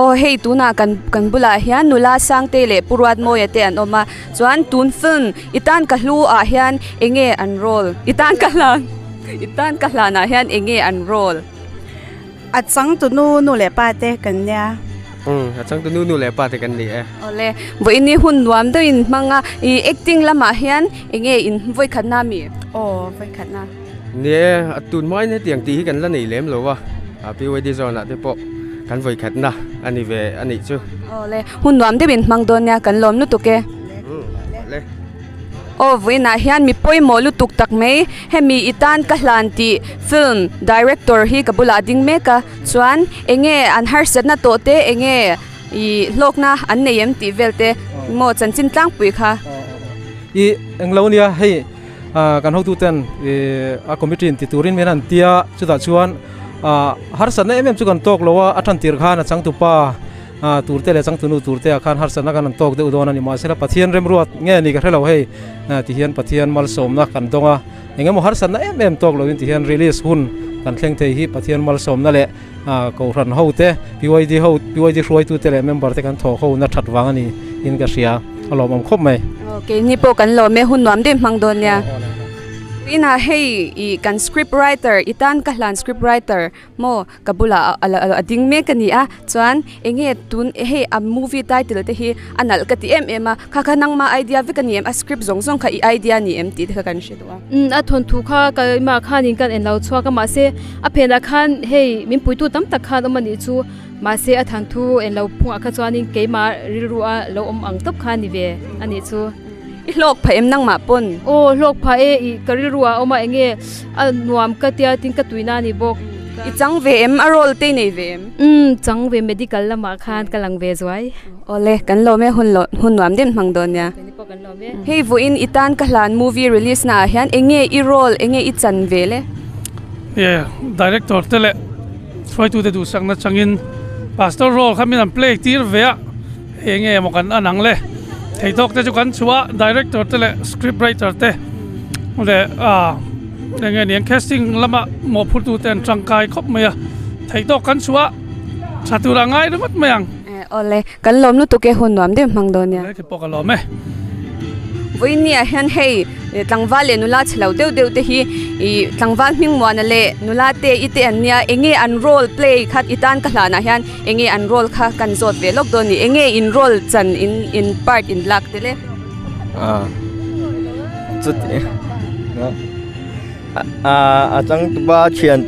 oh hei tuna kan bula hian nula sang te le purwat moya te an oma chuan tun film itan ka hlu a hian enge an roll itan ka hlan a hian enge an roll achang tu nu le pa te kan nia achang tu nu le pa te kan ni ole voi ni hun nuam do in manga I acting lama hian enge in voi khatna mi voi khatna ne atun mai ne tiang ti kan la nei lem lo wa pi wei di zona te po kan voi khatna ani ve ani chu ole hun nuam de bin mang don ya kan lom nu tuke le voi na hian mi poimo lu tuk tak mai hemi itan ka hlan ti film director hi kabula ding meka chuan enge an har set na to te enge I lokna an neem ti velte mo chanchin tlang pui kha I englonia hei kan hotu ten a committee ti turin menan tia chuda chuan har san na em chu kan tok lowa athan tir khan a chang tu pa turte le chang tunu turte khan har san na kan tok de udon ani ma sela pathian rem ruat nge ni ka thelo hei ti hian pathian mal som na kan donga engemo har san na em tok lo in ti hian release hun kan thleng thei hi pathian mal som na le ko ran hote PYD roi tu te le member te kan tho ho na that wang ani in ka ria alom om khop mai okay ni po kan lo me hun nuam de mang don ya ina hei I kan script writer itan ka hlan script writer mo kabula ading me kania chuan enge tun hei a movie title te hi anal ka ti em a kha nang ma idea vi kan em a script zong kha I idea ni em ti kha kan shidwa a thon thu kha ka ma khanin kan en lo chwa ka ma se a phena khan hei min puitu tam tak khan omani chu ma se a thang thu en lo phung a kha chuanin ke ma rilru a lo om ang top khan ni ve ani chu lok pha em nang ma pon lok pha I karilruwa oma enge nuam ka tia tin ka tuina ni bok I chang ve em a role te nei ve chang ve medical lama khan kalang ve zwai ole kan lo me hun nuam din mang don ya hei vo in itan ka hlan movie release na hian enge I role enge I chan ve le director tele try to do sang na changin pastor role khamin an play tir ve enge mo kan anang le thei tok te chu kan chua director te le script writer te le nge nian casting lama mo phutu ten changkai khop maya thei tok kan chua chatura ngai rumat mayang ole kan lom nu tuke hun nuam de mang don ya ke pokalo me voi ni a hian hei tlangwa le nula chhlo deu te hi I tlangwa ming mo na le nula te ite an nia enge an role play khat itan ka hlana hian enge an role kha kan zot ve lok don ni enge in role chan in part in lak te le chut chang tu ba chian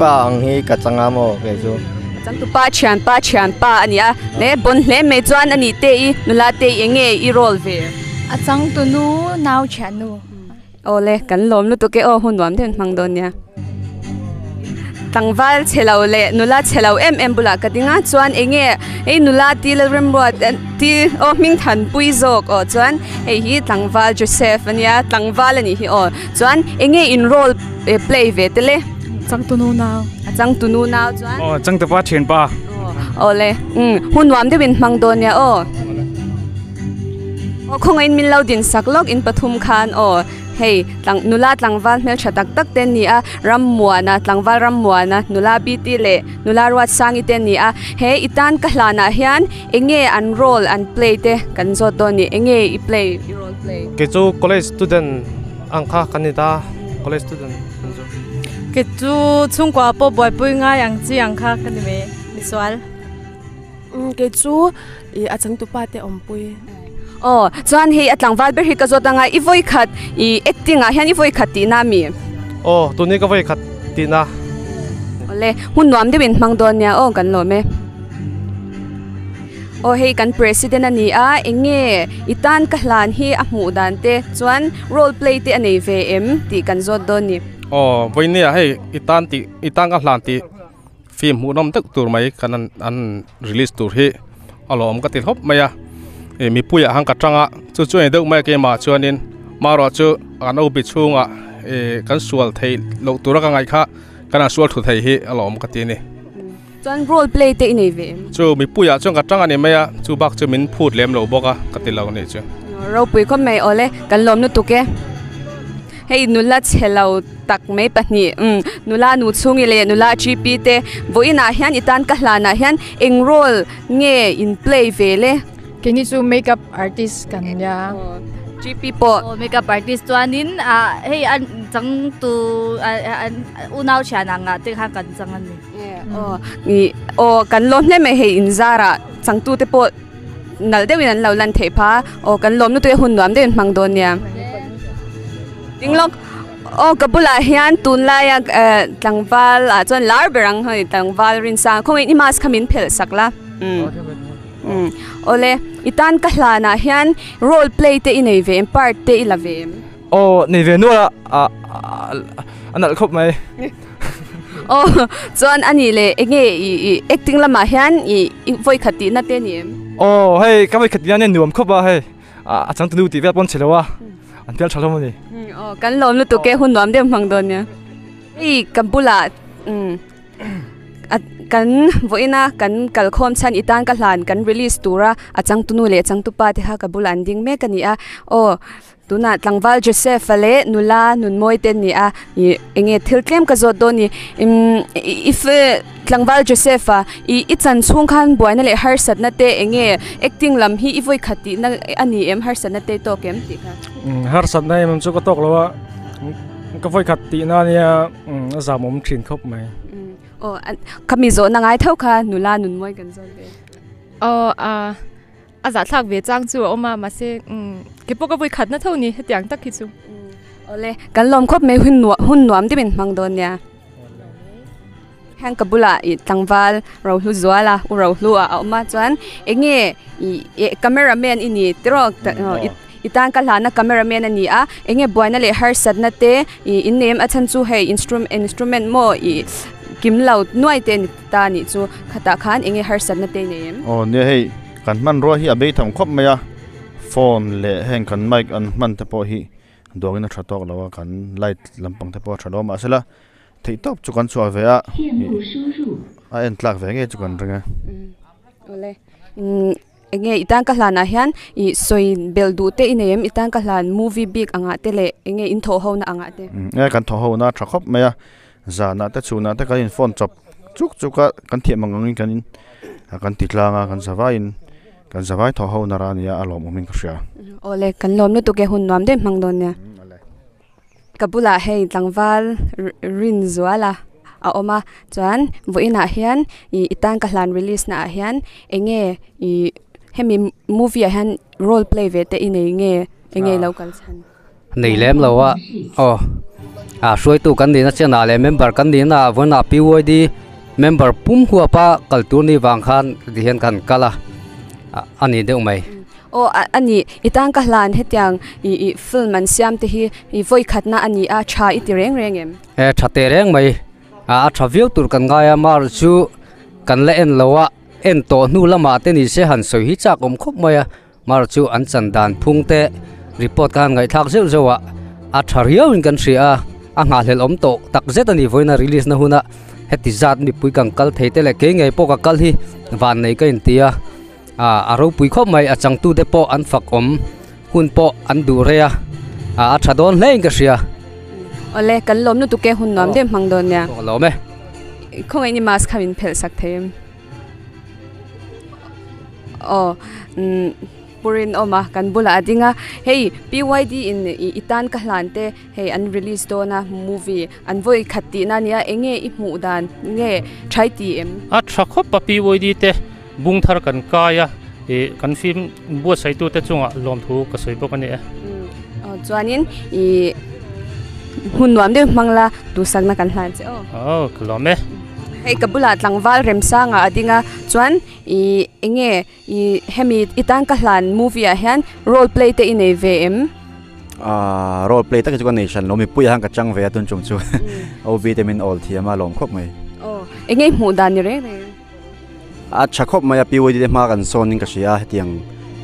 pa ang hi ka changa mo ke chu chang tu pa chian pa ania le bon hle me chuan ani te I nula te enge I role ve achang tu nu nau chanu ole kan lom lu tuke hun nuam den mang don ya tangwal chelo le nula chelo em bula kadinga chuan enge ei nula ti le remrot ti ming than pui zok chuan ei hi tangwal Joseph ania tangwal ani hi chuan enge in role play ve tele chang tu nu nau chuan chang te pa chen pa ole hun nuam de bin mang don ya khong in min lo din saklok in pathum khan hei nula tlangwal mel thatak tak ten ni a ram muana tlangwal ram muana nula biti le nula ruat sangi ten ni a he itan ka hlana hian enge an role an play te kan zot don ni enge I play I role play ke chu college student angkha kanita college student ke chu chungkwa po boy pui nga yang chi yang kha kan me miswal ke chu I achang tu pa te ompui chuan hei atlangwal ber hi ka zotanga I voi khat I acting a hian I voi khat ti na mi tu ni ka voi khat ti na ole hun nuam de bin mang don ya kan lo me hei kan president ani a enge itan ka hlan hi a hmu dan te chuan role play te anei ve em ti kan zot don ni voi ni hei itan ka hlan ti film hu nom tak tur mai kan an release tur hi alom ka til hop maya mi puya hang ka tanga chu deuh mai ke ma chuanin maro chu an obi chunga kan sual thei lo tura ka ngai kha kana sual thu thei hi alom ka ti ni chuan role play te nei ve chu mi puya chung ka tanga ni maya chu bak chu min phut lem lo boka ka ti lo ni chu ro pui ko mai ole kan lom nu tuke hei nula chelo tak mai pahni nula nu chungi le nula GP te voina hian itan ka hlana hian enroll nge in play vele Kini chu makeup artist kan ya. GP po makeup artist chuanin hei an chang tu unau chana nga te kha kan changan ni kan lom le me hei inzara changtu te po nal deuin an lo lan thei pha kan lom nu te hun nuam den mang don nia tinglok kabula hian tun la ya tlangwal chon lar berang hoi tlangwal rin sa khoi ni mas khamin phel sakla ole itan ka hlana hian role play te inei ve part te ilave nei ve no anal khop mai chon ani le enge acting lama hian i voi khati na te ni hei ka voi khati na nuam khoba hei achang tu ti vel pon chelewa an tel chalom ni kan lom lu tu ke hun nuam dem mang don nya ei kabula kan voina kan kalkhom chan itan ka hlan kan release tura achang tunu le chang tu pa te ha kabula anding me kania tuna tlangwal Joseph ale nula nunmoi ten ni enge thiltlem ka zot doni if tlangwal Joseph i chan chung khan boina le har sat na te enge acting lam hi i voi khati na ani em har sat na te to kem ti kha har sat na em chu ka tok lawa ka voi khati na nia zamom thin khop mai kami zo na ngai thau kha nula nunmoi kan zot be aza thak ve chang chu oma ma se ke poka voi khat na thoni hetiang tak ki chu ole kan lom khop me hun nuam de ben mang don nya hang kabula I tlangwal ro hlu zwala u ro hlu oma chuan enge cameraman ini trok itan ka hlana cameraman ani enge boina le har sat na te in name achan chu hei instrument mo kimlau nuai ten ta ni chu khata khan enge har sat na te nem ne hei kan man ro hi abei tham khop maya phone le heng kan mic an man te po hi dogina thatok lawa kan light lampang te po thalo ma sala thei top chu kan chu ave a en tlak ve nge chu kan ringa ole enge itan ka hlana hian I soi bel du te ineem itan ka hlan movie big anga te le enge in tho ho na anga te kan tho ho na tha khop maya za na te chu na te kan phone chop chuk kan thi mangangin kan titlanga kan zawain kan zawai tho ho narania alom umin ka sia ole kan lom nu tu ke hun nuam de mang don nya kabula hei tlangwal rin zwala oma chuan voina hian itan ka hlan release na hian enge hemi movie hian role play ve te enge local chan nei lem lawa soi tu kan dina chena le member kan dina vona PYD member pum huwa pa kaltur ni wang khan dihen kan kala ani de umai ani itan ka hlan hetiang I film an siam te hi I voi khatna ani a tha iti reng em thate reng mai thaviu tur kan ngaya mar chu kan le en lawa en to nu lama te ni se han soi hi chak khop maya mar chu an chandan phungte report kan ngai thak zeu zewa thariau in kan ria nga hlel om to tak zetani voina release na huna heti zat mi pui kang kal theite le ke ngai po ka kal hi van nei ka intia aro pui khop mai achang tu de po an fak om hun po an du rea thadon lein ka ria ole kan lom nu tu ke hun nom de mang don nya lo me khoi ni mas khamin phel sak them purin oma kan bula adinga hei PYD in itan ka hlante hei an release do na movie an voi khati na nia enge I mu dan nge thai ti em thakho pa PYD te bung thar kan kaya kan film bo sai tu te chunga lom thu ka soi bo kan chuanin hun nuam de mangla tu sagna kan hlan che klome hei kabula tlangwal remsa nga adinga chuan enge hemi itan ka hlan movie a hian role play te in VM role play ta ka nation lo mi pui hang ka chang ve atun chung chu o vitamin all thiama lom khop mai enge mu dan ni re chakhop mai PYD de ma kan son ning ka sia tiang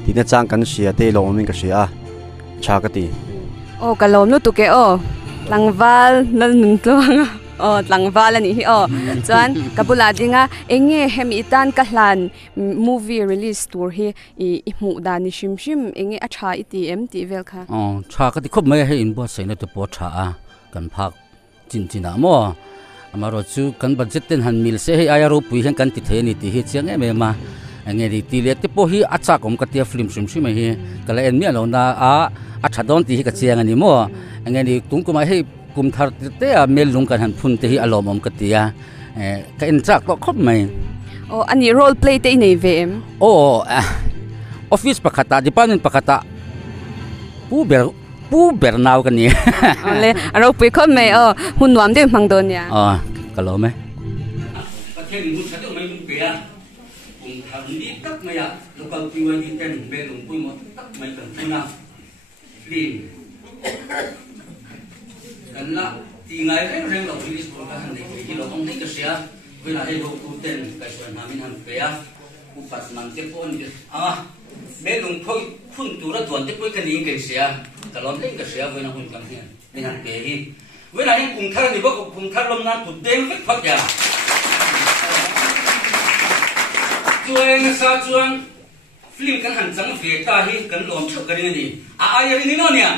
tina chang kan sia te lo min ka sia cha ka ti kalom nu tu ke tlangwal nan nun tlanga tlangwal ani hi chuan kabula dinga enge hem itan ka hlan movie release tour hi I mu da ni shim enge a tha iti em ti vel kha tha ka ti khop mai he in bo sei na tu po tha a kan phak chin mo amaro chu kan budget ten han mil se he ayaro pui hen kan ti the ni ti hi chiang em ma enge ri ti le te po hi acha kom ka tia film shim mai hi kala en mi lo na a thadon ti hi ka chiang ani mo enge ni tung kuma he kum thar te a mel lung kan han phun te hi alom om ka tia ka in chak ko khop mai ani role play te nei ve em office pakhata department pakhata pu ber naw kan ni le aro pui khop mai hun nuam de mang don ya ka lo me pathen mu chatu mai mu pe a kum thar ni tak mai a local pui ni ten be lung pui mo tak mai kan thuna lim kan la ti ngai reng lo release ko ka han nei ki lo ong nei ka sia we la he lo tu ten ka swan na min han pe a u pas man te pon ni be lung phoi phun tu ra don te poi ka ni ke sia ka lom nei ka sia we na hun kam hian ni han pe hi we la hin kum thar ni bo kum thar lom na tu deng vek phak ya chuan sa chuan film kan han chang ve ta hi kan lom thak ka ni ai ri ni no nia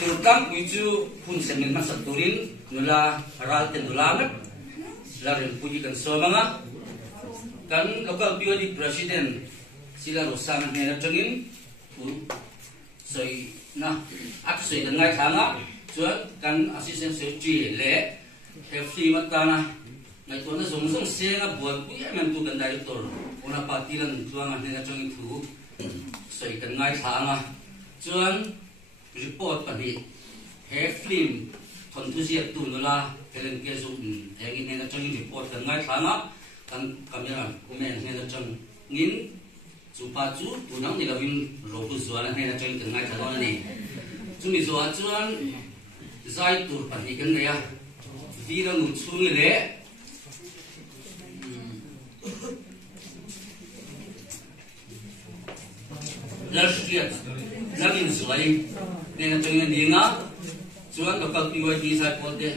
Turkam itu pun semen masa turin nula ral tendulangat larin puji kan somanga kan local BOD president sila rosang nera jengin soi na at soi dan ngai thanga chuan kan assistant secretary le FT matana ngai tuan zong senga buat puji men tu kan director una patilan tuanga nera jengin thu soi kan ngai thanga chuan report pani he film thon tu sia tu nola helen ke zu engin ne na chang report kan ngai thanga kan camera kumen ne na chang ngin chu pa chu tu nang ni lawin ro ku zuala ne na chang kan ngai thanga ni chu mi zo a chuan zai tur pani kan ne ya vi ra nu chu ni le Lashkiat lagin zuai nên trong những tiếng á chuan local BOD sai pote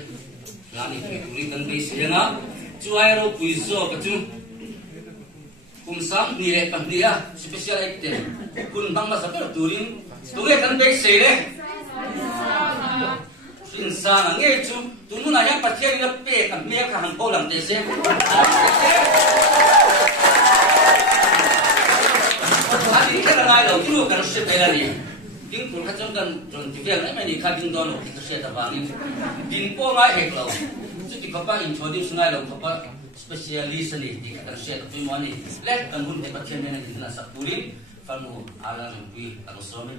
lani turi kan bei senga chuai ro puizo ka chu kum sam ni le kan dia special actor kun bang ma saper turin tuge kan bei se le sin sa na nge chu tunu na ya pathian na pe kan me ka han ko lam te se ani ka na ngai lo chu kan se pe la ni tiếng phun khát trong gần rồi thì việc ấy mày đi khai kinh đo nó thì sẽ tập vàng tin po ngay hết lâu chứ thì có ba introduce ngay lâu có ba specialist này thì các sẽ tập trung món này lẽ cần muốn để bắt chân nên là sắp turin phần mù ala làm quy ở số này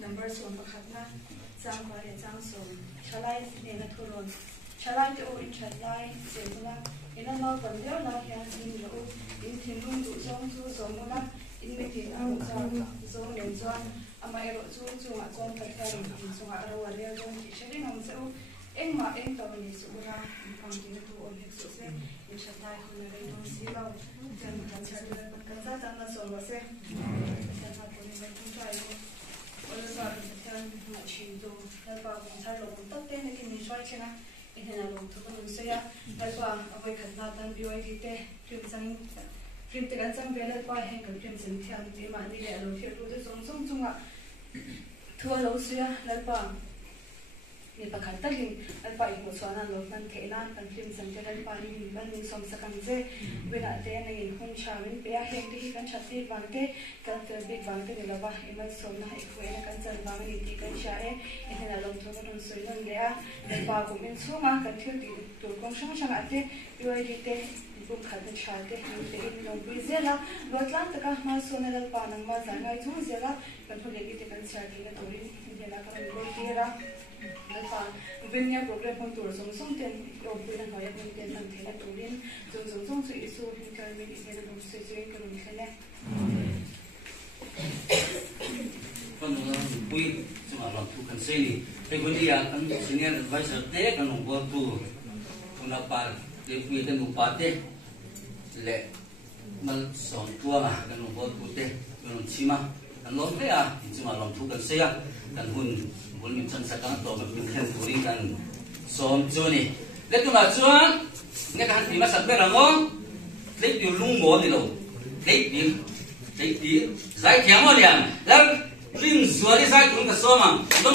number som pakhatna chang kwa le chang som chalai ne na thuron chalai te o in chalai semula ina no pandyo na ya sin lo in thinung du song chu somula in me thi ang cha zo le zon ama ero chu chu ma chon ka thai in chu a ro le zo ti sheri ngam se o eng ma eng to ni su ra kam ti na tu on hek so se in chalai ko na le don si lo jan kan cha le kan cha tan na so wa se kan ha ko ni ba tu chai Ôi giờ thì theo mọi chuyện đồ lại vào cũng thay đổi cũng tất tên cái mình xoay trên á cái này là lồng thứ con đường xe á lại vào ở bên cạnh là tan biểu ấy thì tê phim sang phim từ cái sang về lại vào hay cái phim sang theo thì mà đi để lồng theo tôi sống sống chung ạ thua lồng xe lại vào ni pakhat takin alpa I mo swana lo nan thena kan film san te kan pani ni ban ning som sakang je wena te na in hun chawin pe a hek ti kan chati wangte kan te big wangte ni lawa ima som na ek we na kan chan wang ni ti kan sha e ina lom tho kan soi non le a alpa ko min chuma kan thil ti to kong sang sang ate yoi ri te bum khat na cha te ni te in no bui zela lotlan ta ka ma so na alpa nang ma za ngai chu zela kan thole ki te kan sha ti na to ri ni la kan go ti ra Vinya program pun tur song song ten o pun ang kaya pun ten ang thela turin song song so isu hikar mi isena dum se join kan mi khala con nó bui chúng làm thu cần xây đi cái vấn đề kan senior advisor te kan nong buat tu kuna par te bui kan nong pate le mal song tua kan nong buat tu te kan nong chima kan lo te a chúng làm thu cần xây kan hun muốn mình chân sạch to mà mình khen thủ đi cần xóm chỗ này lấy tụi nào chuan nghe cái gì mà sạch bên là ngon lấy điều lung ngõ đi đâu lấy đi giải khéo mà liền lấy riêng rùa đi giải chúng ta xóm mà đúng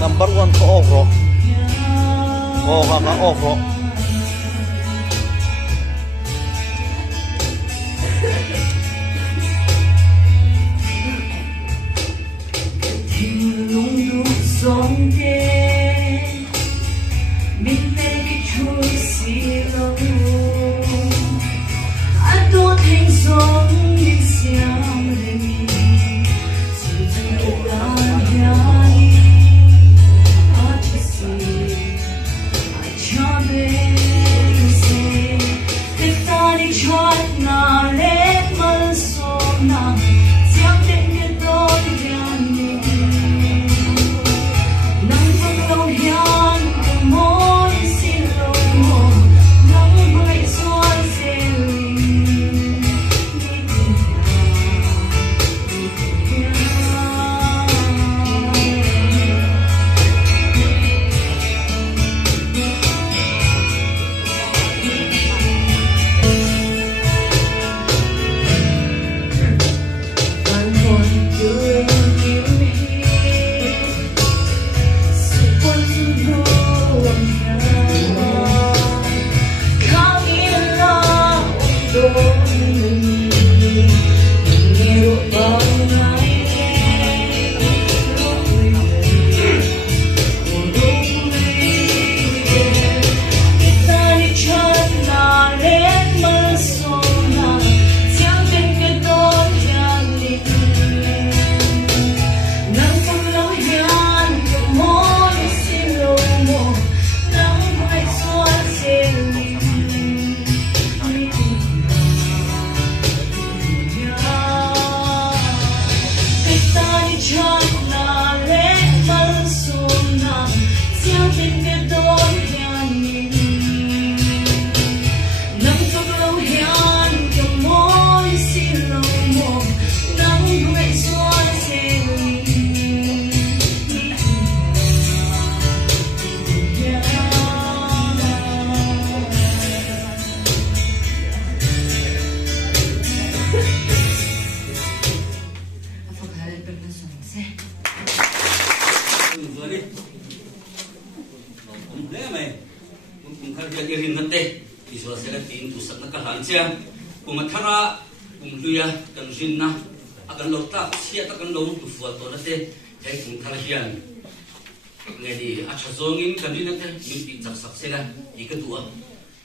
number 1 ko off ro off ro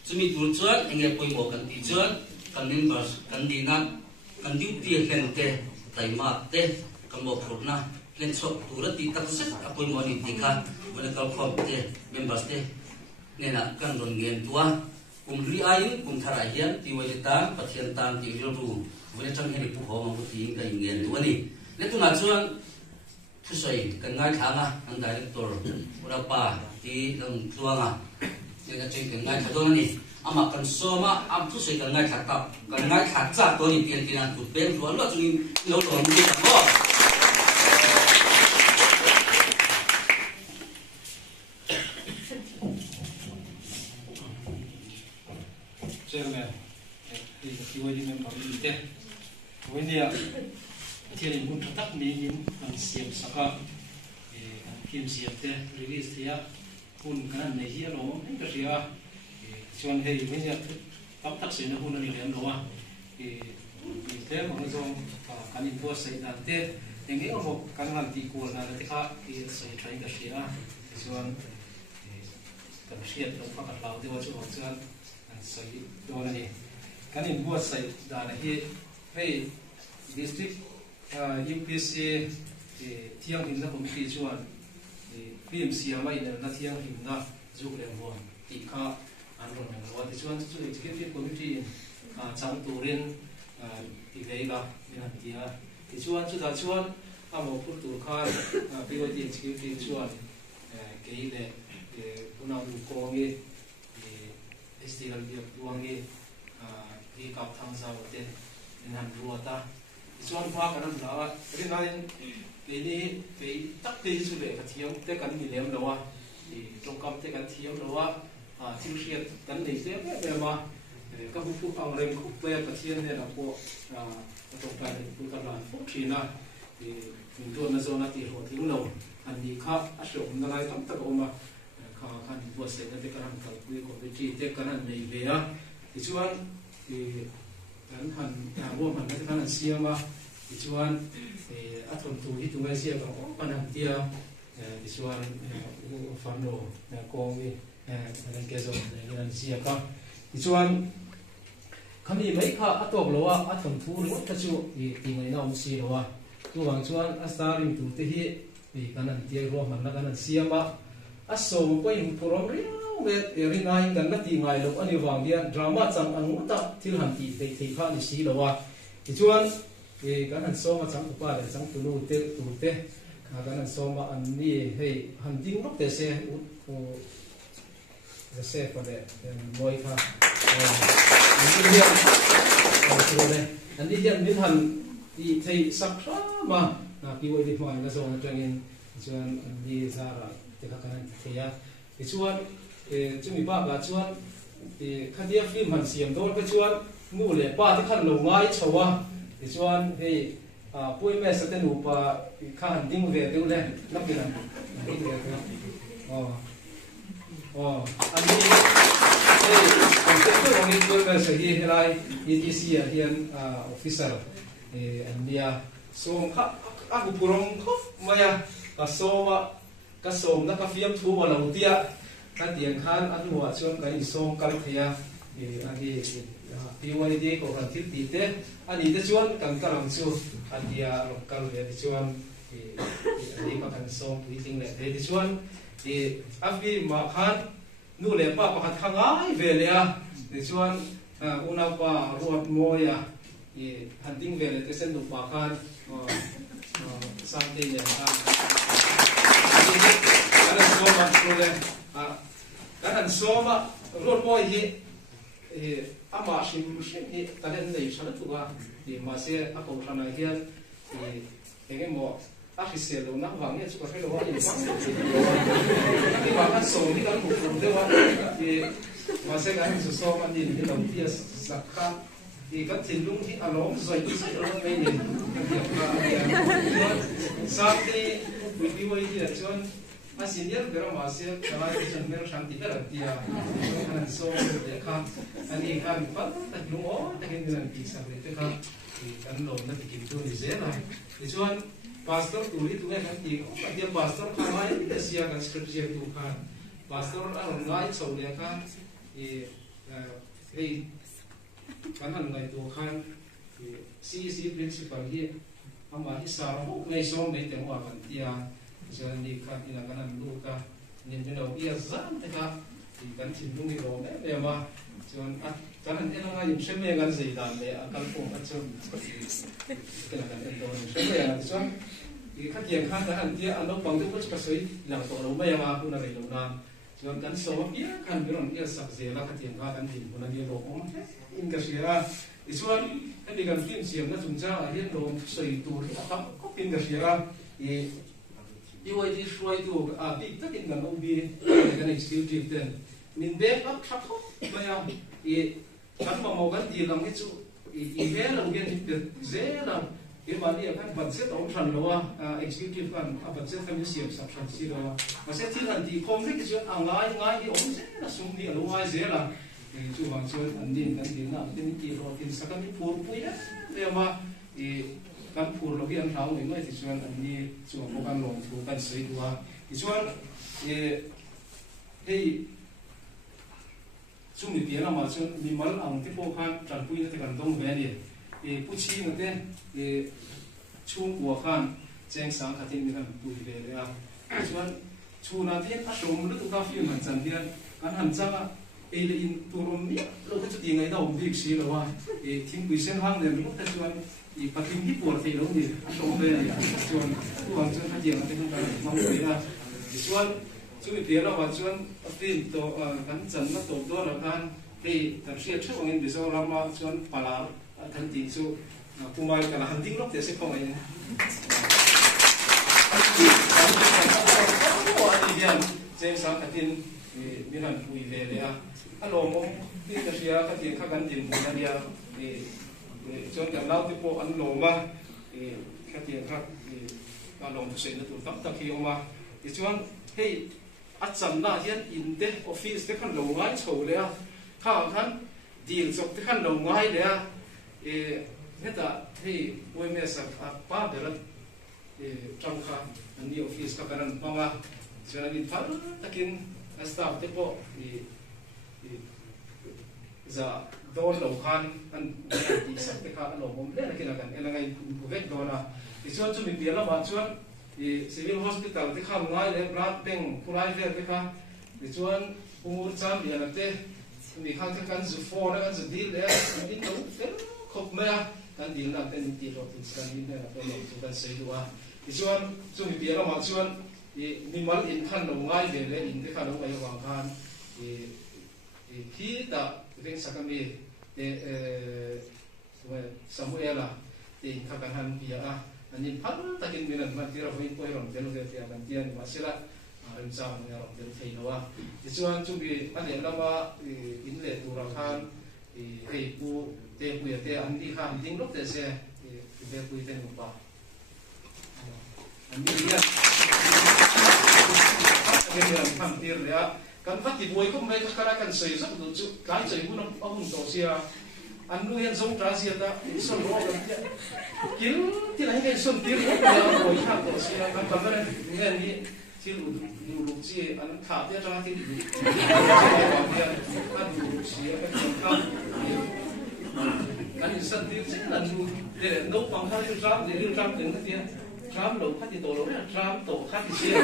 Sumi turcuan engel poi mo kan tijuan kan members kan dinat kan duty hente taimat te kan mo phur na len chok tu ra ti tak set apoi mo ni ti kha wala kal khom te members te ne na kan ron gen tua ri ai thara hian ti wali ta pathian tan ti ro ru wala chang he pu ho ma ti ka ingen tu ni le tu na chuan thu soi kan ngai thanga ang director ora pa ti lang tuanga ne na chei kan ngai thadon ni ama kan soma am thu soi kan ngai thak kan ngai thak cha to ni tian tinan tu pen ro lo chu ni lo lo ni ta mo chairman thì wali member ite wenia thirin hun tak mi in an siam saka an kim siam te release thia hun kan nei hi lo ka ria chuan hei wenia tam tak se na hun ani lem lo wa te mo zong kan in post sai dan te engge mo kan ngan ti ko na te kha sai trai ka ria chuan kan ria to fa ka lao te wa chuan sai do na ni kan in buat sai da na hi hei district UPSC thiang him na committee chuan PMC mai na thiang him na zu le mon ti kha an ron na wa ti chuan chu executive committee chang turin ti leila ina tia ti chuan chu da chuan amo pur tur kha BOT executive chuan ke le una du ko nge STL dia tuangi di kap thang sa wote nan ruata chuan pa kan la ri nain ni pe tak te chu le ka thiam te kan ni lem lawa i tong kam te kan thiam lawa thil riat kan nei te be ma ka bu pu ang rem khu pe ka thiam ne la ko tong pa pu ka la fu thina i min do na zona ti ho thing lo an ni kha a shom na lai tam tak oma kha khan bo se na te kan kal pui ko be ti te kan nei ve a ti chuan kan han wo man na kan siama ti chuan athon tu hi tu ngai sia ka pan han tia ti chuan fan ro na ko mi na ke zo na sia ka ti chuan khami mai kha atok lowa athon thu ro ta chu ti ngai na um si lowa tu wang chuan astarim tu te hi kan han tia ro man na kan siama aso ko in purom ri ri na in kan na ti ngai lo ani wang dia drama chang ang ta thil han ti te thei kha ni si lowa ti chuan kan han so ma chang pa le chang tu nu te tu te kan han so ma an ni hei han ding nok te se u se ko de moi kha an ni hian min han ti thei sak ra ma ki woi di mai na so na tangin chuan an ni sa ra te kha kan theya ti chuan chumi ba ga chuan khadia film han siam dor ka chuan mu le pa te khan lo ngai chawa ti chuan hei pui me sa te nu pa kha han ding ve de le lapin an ani hei an te ko ngi ko me sa hi helai ETC hian officer an nia so kha a ku purom khof maya ka soma ka som na ka fiam thu wa lo tia ka tiang khan an wa chuan ka in som kal thia ani PYD ko kan thil ti te ani te chuan kan karam chu atia ro kal ve chuan ani ka kan som pi ting le te chuan afi ma khan nu le pa pa khat khangai ve le a te chuan una pa ruat moya hunting ve le te sen nu pa khan samte le ha kan so ma le kan so ma ruat moi hi ama shim hi talen nei chana tuga ma se a ko thana hian enge mo a hisel lo na wang ye chu ka thelo wa ni wang ni wa kan so ni kan ku de wa ma se kan so so man ni ni lo ti sakha kan tin lung hi along zoi sai lo me ni sakti wi wi hi la chon a senior pero ma se kala ki chan mer shanti ka ratia kan so de kha ani kan pa ta lung o ta kin nan ti sa te kha kan lo na ti tu ni ze na ti chuan pastor tu ri tu kan ti ka dia pastor kha mai ta sia kan scripture tu kha pastor a ngai chau le kha ei kan han ngai tu khan CC principal hi ama isar ho mai so mai te wa kan tia so ni kha ina kan lu ka ni no ia zan te ka ti kan tin lu ni ro me ma so kan an ena ngai sem me ngan sei dan le akal ko ka so kan kan en do sem me ya so i kha kian kha an tia an lo bang tu ko ka soi lang to lo me ma ku na re lo na so kan so ia kan bi ron ia sak ze la kha kian kha kan tin ku na ni ro om in ka sia isuan kan digan tim siam na chung cha a hian lo soi tur ka ko pin ka sia i UID shuai tu a big takin kan obi kan executive ten min be ka thak ko maya i kan ma mo kan ti lam hi chu i he lam gen ni pe ze lam e ma ni kan budget on tran lo wa executive kan a budget kan siam sa tran si lo ma se ti ran ti kom ni ki chu a ngai ni om ze na sum ni lo ngai ze la chu wang chu an din kan din na tin ki ro tin sa kan pur pu ya le ma i kan pur lo bi an rau ni noi ti chuan an ni chu ko kan long thu kan sei wa ti chuan hei chu mi pia na ma chuan mi mal ang ti po khan tran pui na te kan dong ve ni pu chi na te chung kwa khan cheng sang khatin ni kan pui ve le a chuan chu na tin a shom lu tu ka fi man chan hian kan han changa ele in turum ni lo ko ti ngai da om dik si lo wa thing pui sen hang le lu ta chuan i patim hi por the lo ni a shom ve ya chuan tu ang chuan ka jeng te kan mang ve a chuan chu mi pia na ma chuan a tin to kan chan na to do la kan hei tan sia thu ngin bi so rama chuan pala kan ti chu kumai kana hunting lok te se ko ngai diam jeng sang katin miran pui ve le a alo mo tin ka sia katin kha kan tin bu na dia chon kan lau ti po an lo ma katin kha ka long tu se na tu tak tak hi oma chuan hei a cham na hian in te office te khan lo ngai chho le a kha khan deal chok te khan lo ngai le a heta hei OMS a pa berat trong kha an ni office ka kanan panga chuan in phal takin staff te po za don lo khan an ti sak te kha lo mom le na kina kan elangai ku vek dona chuan chu mi pia la ma chuan civil hospital te kham ngai le blood bank kulai ve te kha chuan umur cham ya na te mi khang te kan zu for na kan zu dil le ni to khop ma kan dil na ten ti ro tin san ni na pe lo tu kan sei duwa chuan chu mi pia la ma chuan mi mal in khan lo ngai ve le in te kha lo ngai wang khan khi ta veng sakami Samuela kha kan han pia a ani phal takin minan ma tira hoin poi rom telo te tia kan tian ma sila rim sa ma rom tel thei lowa chuan chu bi ane lama in le tu ra khan hei pu te pu ya te an di khan ding lok te se be pu te nu pa ani ya kan tham tir ya kan phát thì buổi không mấy các kan sei rất là chút cái sei cũng ông tổ sia anh nuôi anh sống trả sia ta son ro kan kil thì lại cái son tir nó là buổi khác tổ sia kan cầm lên nghe ni thì lục chi anh thả thế ra thì anh lục chi kan son tir chính là nu để nấu bằng hai điều ram đến cái tiền ram đầu khát thì tổ lỗ ram tổ khát thì sia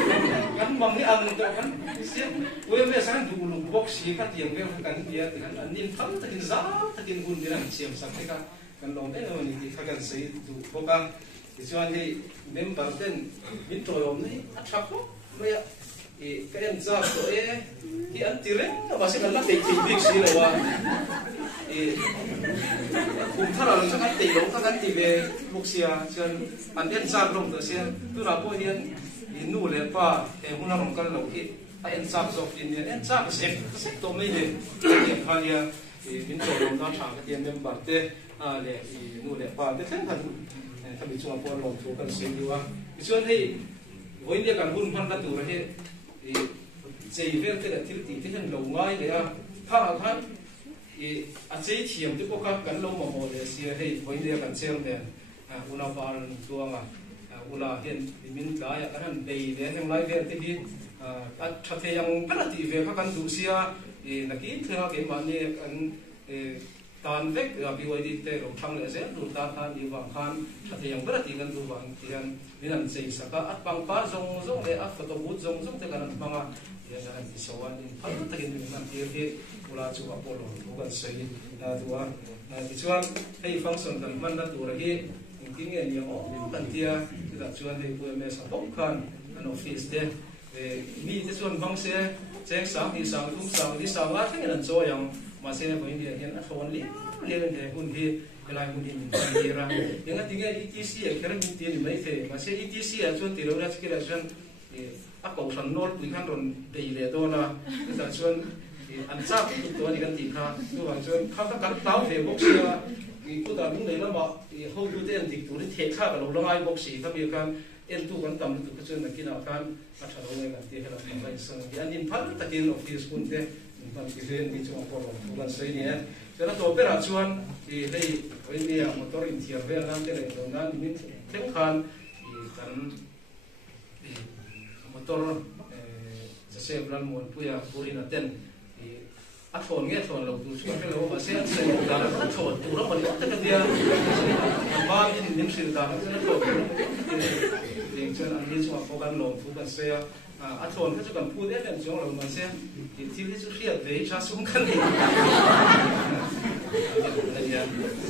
kan bằng cái ăn tổ kan sia với mấy sáng đủ lục box xí khát tiền với kan dia kan anh nín thấm takin za takin gun dia siam sak cái kan long đấy là mình thì kan sei đủ box kan thì cho anh đi member ten min trôi om này attract ko mấy cái em za tổ thì anh tireng mà sẽ kan lắc để chỉ big xí là wa cùng thằng nào cho cái tỷ lệ các anh tỷ về mục xia cho anh em sang lồng tới xia tôi là coi hiện nu lệ pa em muốn làm cái lồng kia anh sang dọc hiện em sang cái xếp tổ mấy này hiện khai ya mình tổ lồng đó chẳng cái tiền em bảo thế lệ nu lệ pa thế thế thằng bị chung qua lồng thu cái xếp đi wa cho nên với những cái buôn bán cái tủ này dây về thế là thiếu tí thế là lồng ngay đấy à thằng nào a chei thiam te poka kan lo ma ho le sia hei voin kan chem den una par tuanga una hian min la ya kan dei le hem lai ve te hi a thathe yang penalty ve kha kan du sia na ki thera ke ma ne kan tan vek BYD te ro thang le zel du ta khan di wang khan thate yang bra ti kan du wang tian minan sei saka at pang par zong le a photo booth zong te kan manga ya nan ti sawan in phal takin man ti he ula chu ba polo bukan sei na duwa na ti chuan hei function kan man na tur hi ting en ya o kan tia ta chuan hei pu me sa bok khan an office te mi te chuan bang se cheng sang hi sang tum sang di sang la theng an cho yang mà xe của India hiện đã thốn liên để hun hi lại hun hi mình đi ra những cái tiếng ETC ở cái mình tiền mấy thế mà xe ETC ở chỗ tiền đâu ra cái là chuyện áp cầu sản nốt tùy khăn rồi đầy để đó là cái là chuyện ăn chắc tụi tôi điกันtiền khác tụi bạn chuyện khác các táo về bốc xì thì tụi ta lúc đấy là mà hậu tụi tiền thì tụi thiệt khác là lâu ngày bốc xì các việc can em tu quan tâm tụi cái chuyện là khi nào can các thằng ông này là tiền hay là thằng này xong thì anh nhìn phát tất cả office cũng thếมันคือเรื่องที่ช่วงพอเราทุกคนใช้เนี่ยฉะนั้นตัวเป็นอาชวนที่ให้วันนี้มอเตอร์อินเทียร์เวลานั้นตรงนั้นมีเทคนิคที่กันมอเตอร์จะเซฟรันมวนผู้ยาผู้รินาเต้นอัดโฟนเงี้ยโฟนเราดูช่วยกันแล้วว่าเสียเสียดาร์อัดโฟนตัวเราคนนี้ตั้งแต่เดียวบ้านที่นิ่มสิดาร์ฉะนั้นตัวเรื่องเช่นอันนี้ช่วงพอกันลงทุกคนเสียอัดโฟนเขาจะกันพูดได้แต่ช่วงเรามาเสียที่ที่สุดเรียบเลยชาสุ่มกันเลย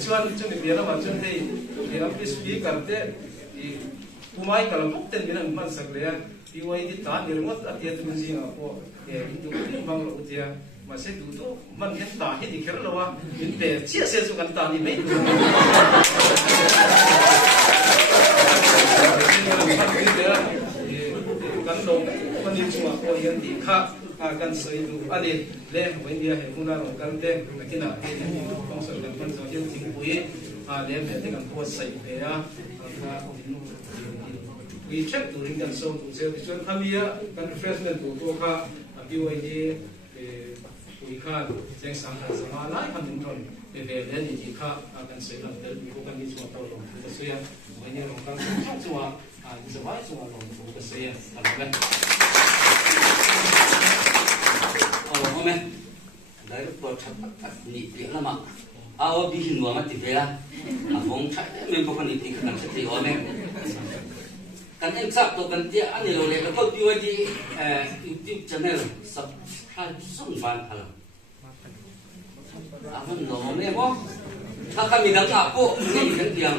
ชวนจนเบียร์มาจนให้เราไปสปีกกันเต้ผู้ไม่กันพวกเต้นเป็นมันสักเลยที่ว่าที่ตานเดี๋ยวมันอาทิตย์มันจริงอ่ะพอดูที่บางเราเดียมาเสดูตัวมันเห็นตาเห็นดีแค่เราว่าเห็นแต่เชี่ยเสียสุกันตานี่ไม่ดูกันลงมันยิ่งชัวร์พอเห็นดีค่ะกันสวยดูอะไรเล่วันนี้เห็นมุนาลงกันเต้แต่กินอะไรเห็นดูของสวยกันมันจะยังจริงปุ้ยเล่แบบที่กันพอใส่เพียวีเช็คตัวเรื่องกันส่งตัวเซลล์ชวนทำยังกัน refreshment ตัวค่ะพี่วันนี้ปุ้ยค่ะแจ้งสังหารสมาไล่พันธุ์ตรงเล่นดีค่ะกันสวยกันเดินดูกันมีชัวร์ตัวลงตัวสวยวันนี้ลงกันชัวร์จะไว้ชัวร์ลงตัวสวยอะไรกันhôm nay đấy tôi chặt nhị tiệt lắm ạ áo bị hình người mà tiệt về à phong chạy mình không cần nhị tiệt cần tiệt hôm nay cần em sắp tôi cần tiệt anh nhiều này có tiêu đi YouTube channel subscribe xong van hả anh nói này khôngถ้าใครมีดังอ่ะพวกนี่มีดังเดียง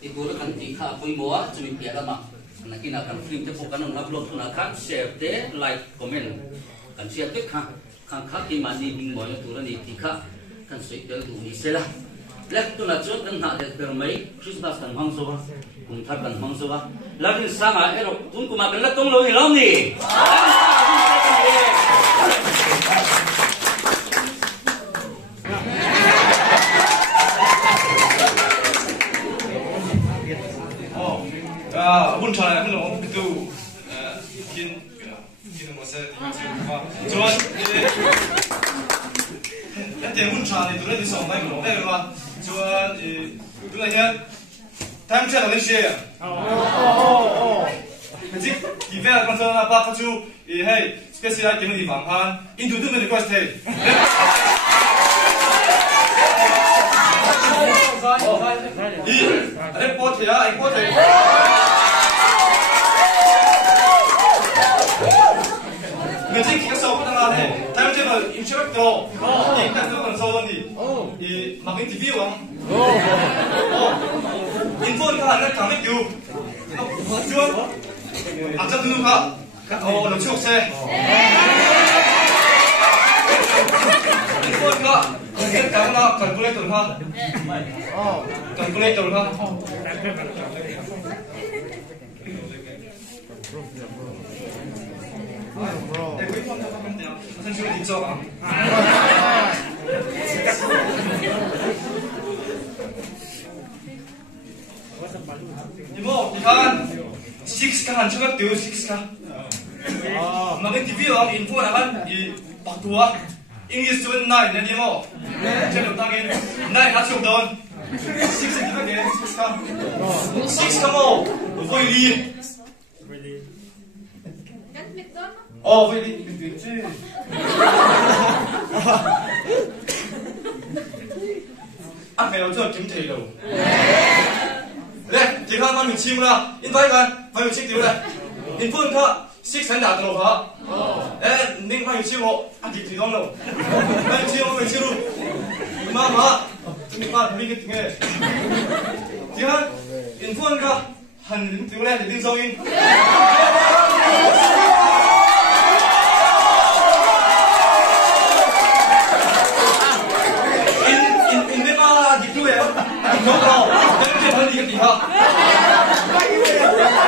ที่ตัวเรากันตีข้าไปมัวจะมีเปลี่ยนละมั้งนักกินอาการฟิล์มจะพบกันน้องรับรองทุนอาการแชร์เต้ไลค์คอมเมนต์กันเชียร์ด้วยค่ะข้างๆที่มันดีมีหมอยตัวนี้ที่ค่ะกันสวยเดี๋ยวดูนี่เสร็จละและตัวนั้นจดกันหาเด็กเดิมไหมคริสต์มาสกันห้องโซ่คุณทักกันห้องโซ่แล้วที่สร้างอะไรเราทุนกูมาเป็นละตรงลงอีกแล้วนี่บุญชาเนี่ยมันลงไปดูกินมาเสร็จจวนแล้วเดี๋ยวบุญชาเนี่ยตัวนี้ส่งได้หรือเปล่าจวนตัวนี้เนี่ยทำเช่นอะไรเชียร์จริงที่เวลาคนส่งมาพักจูให้สเปเชียลกินที่ฝั่งพันอินดูดูมันรีเควสต์ให้อะไรโพสต์yaไอ้โพสต์เมื่อที่เขาสอบตั้งนานเลยแต่ไม่ใช่แบบอินเชอร์โตยิ่งแต่ตัวคนสอบนี่มาเป็นทีวีวังอินโฟนก็หันไปทางไม่อยู่ช่วยอาจจะดูครับเราช่วยเซ่อินโฟนก็เรียกกันนะกันกุเลตุนครับกันกุเลตุนครับ你莫，你看，six kan hancur tu six kan. Makin TV orang info kan di Paktua. English tu nine ni mo. Jangan lupa kan nine hancur down. Six kita ni six kan. Six kamu, boleh li. Oh, boleh li. ăn phải làm cho kiếm thầy đâu đây chỉ khăn mang mình chim ra in vaiกันmang mình chim tiểu đây in phun thọ xích sắn đạp đầu thọ nên mang mình chim hộ ăn thịt thì không đâu mang mình chim luôn mà chúng ta mình cái tiếng này chỉ khăn in phun ra hành tiểu này thì tiếng sâu in không đâu, cái chuyện hơn gì cái gì hả? Hãy subscribe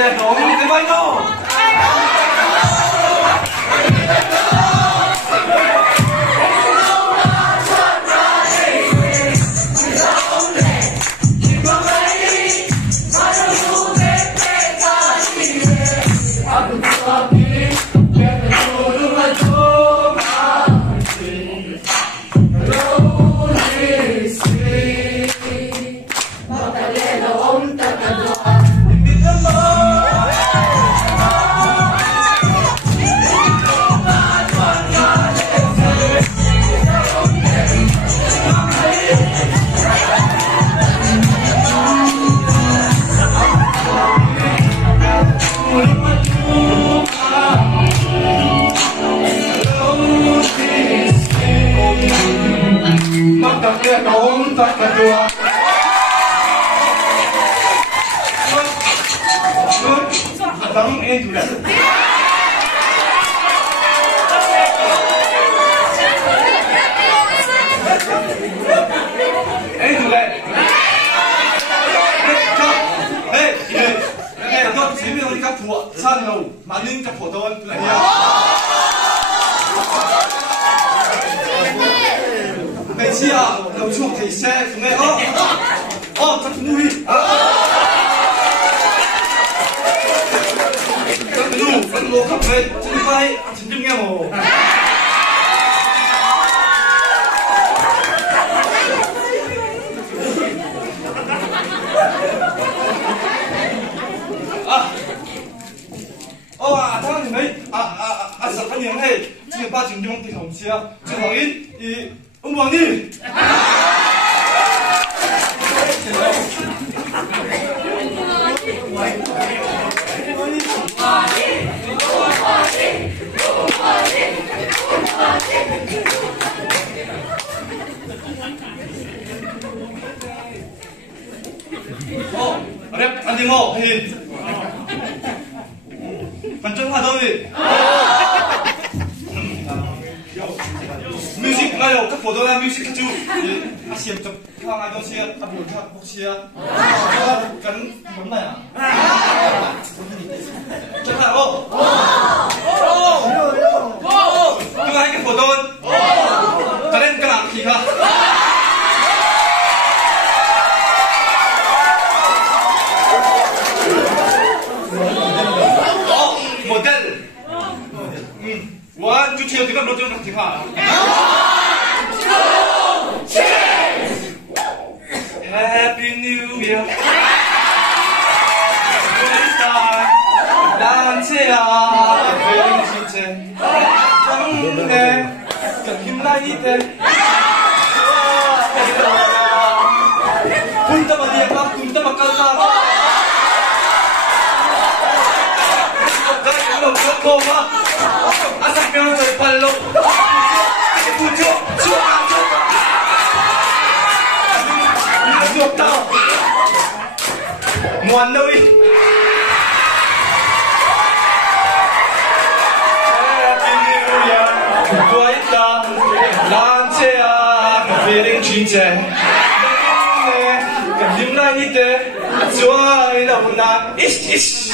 cho kênh Ghiền Mì Gõ để không bỏ lỡ những video music ngayon kapodo na music kaju asyam chop kang adong siya abul thak bok siya kan bom na ya chaka o tu hai kapodo karen kana ki ha model 1 2 3 4 5 6 7 8 lai ni te punta ma dia ka punta ma kal ka lo ko ma asa pe no te pallo tu jo ni jo ta muan noi Quay ta lan che a feeling chinche cái điểm này như thế chúa đâu na ish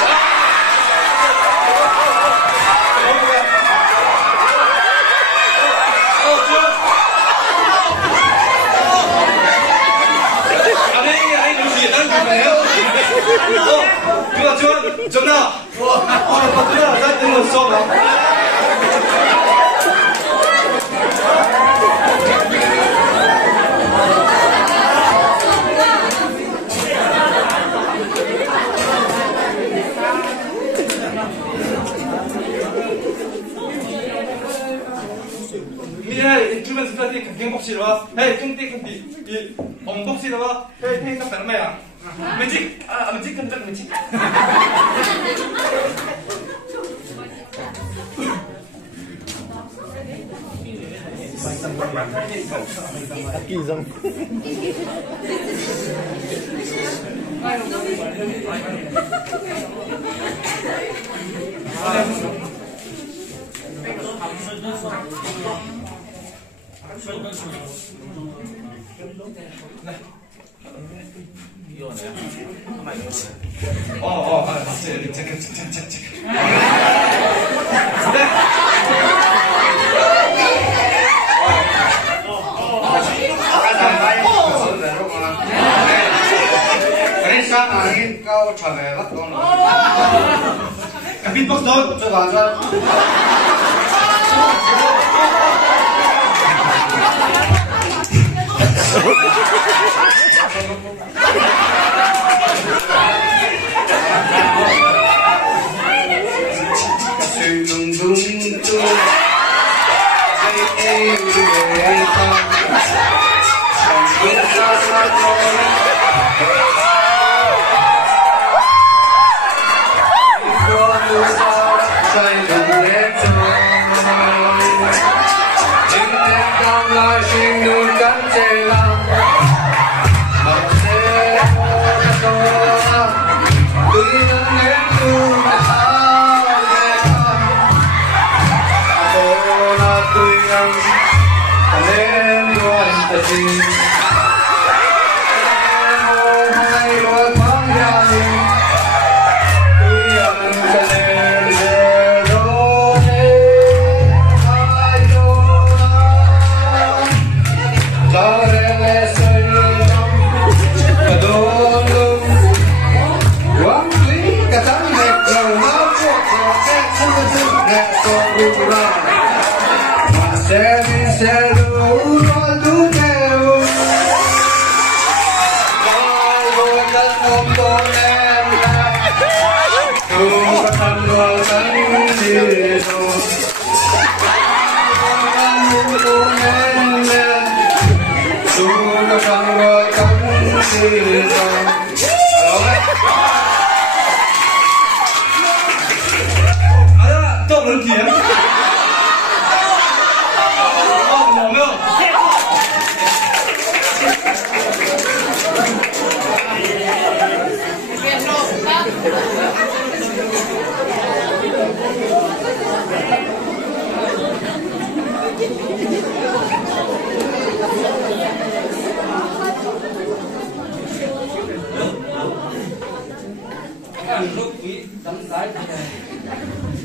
Chúng nào, chúng nào ra tiếng một số lắm. Hey, instrument sudah di keng box sih lah. Hey, tung tik di om box sih lah. Hey, hey, tak pernah ya. Magic, magic kan tak magic. Kizang. Kau cabai lah dong. Kapit box dong, coba coba.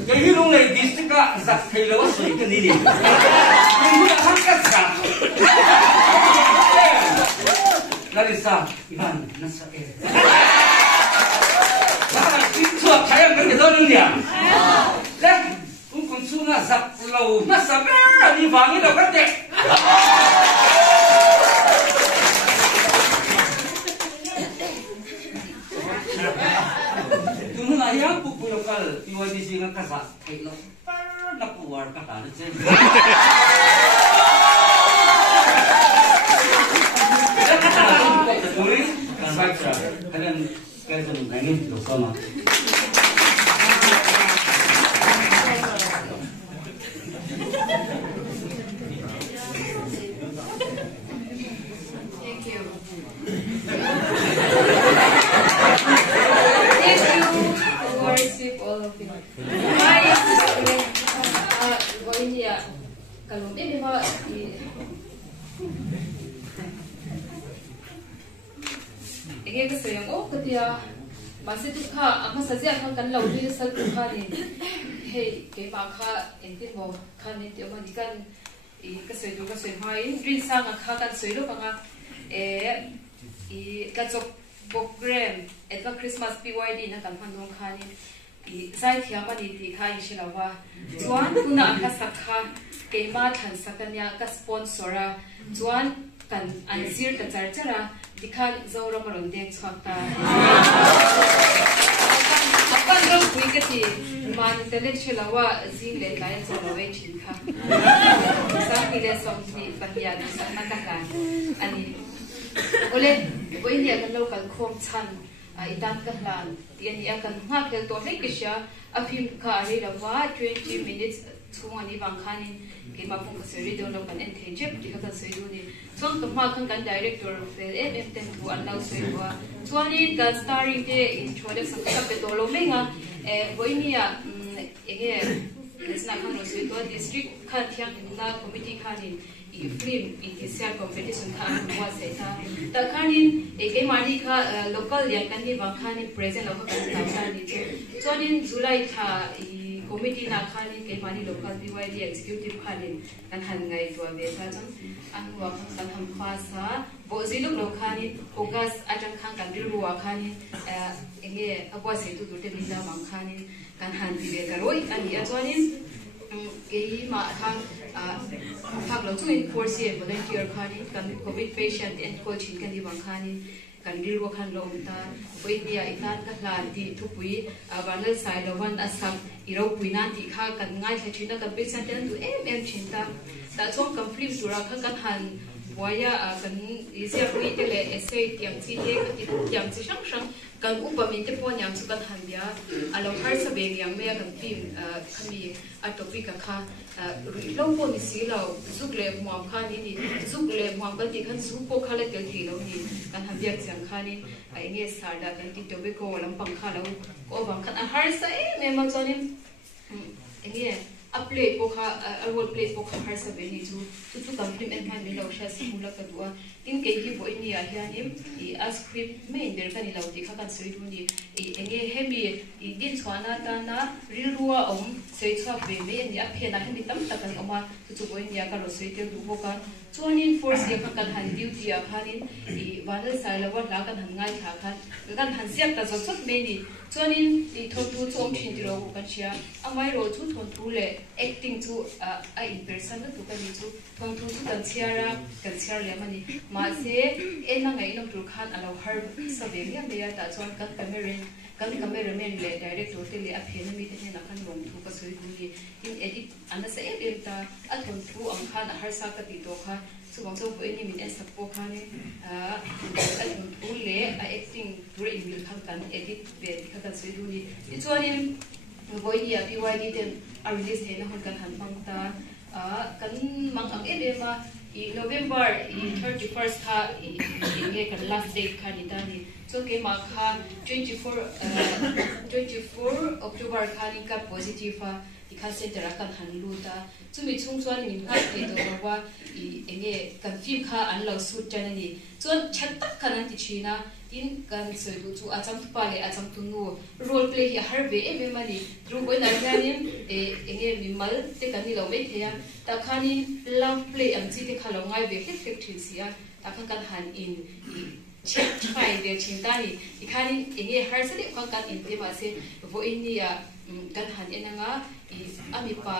Cái lúc này district á giặc thầy lỡ sấy cái gì nhưng mà hắn cắt giặc là đi sao Ivan nó sợ em là chính chuột thấy em cái đó nữa nhỉ đấy cũng còn xuống là giặc lầu nó sợ bé đi vào như là cái đẹp yang buku lokal PYDC dengan kasar, kayak lo, nak keluar kata aja. Sai tra, kalian kalian tu nangin tu sama. Thank you. Worship all of you. Ini ya kalau ini mah ini kesayang oh ketia masih tu kah apa saja akan kan lau ni sel tu kah ni hey ke maka enti mo kan ni dia mah ikan kesayang tu kesayang main rin sang kah kan selo kanga kacok program etwa Christmas PYD na kan pandong kah ni sai thiam ani ti kha ishinawa chuan tuna ka sakha keima than sakanya ka sponsora chuan kan anzir ka charchara dikhan zora maron deng chhakta apan ro pui ka ti man tele chilawa zing le lai zo lo we chin kha sa ki le som ni pahia ni sa na ka ka ani ole boini kan local khom chan itan ka hlan tian ya kan nga khel to hlek kisha afim ka ri lawa 20 minutes chungani bang khanin ke ma pung ka seri do lo kan en the jep ti ka sei du ni chong to ma kan director fel em ten tu an lau sei wa chuani ka starring de introduction ka pe to lo menga boinia ege lesna kan ro sei to district kha thiang na committee khanin film initial competition kha wa se ta khanin ege mani kha local yang kan ni bang khanin present lo ka kan ta ni chuanin July kha committee na khanin ke mani local BYD executive khanin kan han ngai to ve ta chang an wa kan ham kha sa bo ziluk lo khanin August atang khang kan ri ruwa khanin enge abwa se tu te minda mang khanin kan han ti ve ka roi ani a chuanin ke ma khang phak lo chu in force volunteer khanin kan covid patient and coaching kan di bang khanin kan rilwa khan lo ta boinia itan ka hlan ti thupui banal sai lo wan asam iro puinan ti kha kan ngai tha thina kan patient ten tu em chinta ta chong kan film tura kha kan han waya kan isia pui te le essay tiang chi te tiang chi sang sang kan upa min te pon yang chu kan han bia alo har sa beng yang me kan film khami a topic kha lo po ni si lo zukle muam kha ni zukle muam kan ti khan su po kha le tel thi lo ni kan han bia chang kha ni ai nge sarda kan ti tobe ko lam pang kha lo ko bang khan har sa me ma chonim nge a plate po kha a roll plate po kha har sa be ni chu compliment khan ni lo sha simula ka duwa tin ke ki bo ni a hianim a script me in der kan ni lo ti kha kan sui du ni enge hemi din chwana ta na rilruwa om sei chwa be me ni a phena hemi tam takan oma chu bo ni a ka ro sei te du bo ka chuanin force ya kan han duty a khanin vanal sai lawa la kan han ngai kha khan kan han siak ta chot me ni chuanin thon tu chom thin ti ro kan chia amai ro chu thon tu le acting chu a in person tu kan ni chu thon tu kan chiara kan chiar le mani ma se ena ngai no tu khan alo har sa be ya be ya ta chuan kan cameraman le director te le a phena mi te na khan rom thu ka soi du ni in edit ana sa em ta a thon tu ang khan har sa ka ti to kha so bang so bo ni min e support kha ni a thon tu le a acting pure in will khan kan edit be ka kan soi du ni ti chuanin boy ni a BYD ten a release he na hon kan han pang ta kan mang ang edema November 31st kha inge kan last date kha ni ta ni so ke ma kha 24 October kha ni ka positive fa ikha center kan han lu ta chumi chung chuan min ka te do wa inge kan film kha an lo shoot tan ni chuan chat tak kan an ti china in kan soi du chu acham tu pa le acham tu nu role play hi har ve em mani tru boy na janin enge mimal te kan ni lo me thea ta khani love play am chi te khalo ngai ve hlek hlek thil sia ta khan kan han in check try ve chinta ni ikhani enge har sa le kan in te ma se vo in ni ya kan han enanga ami pa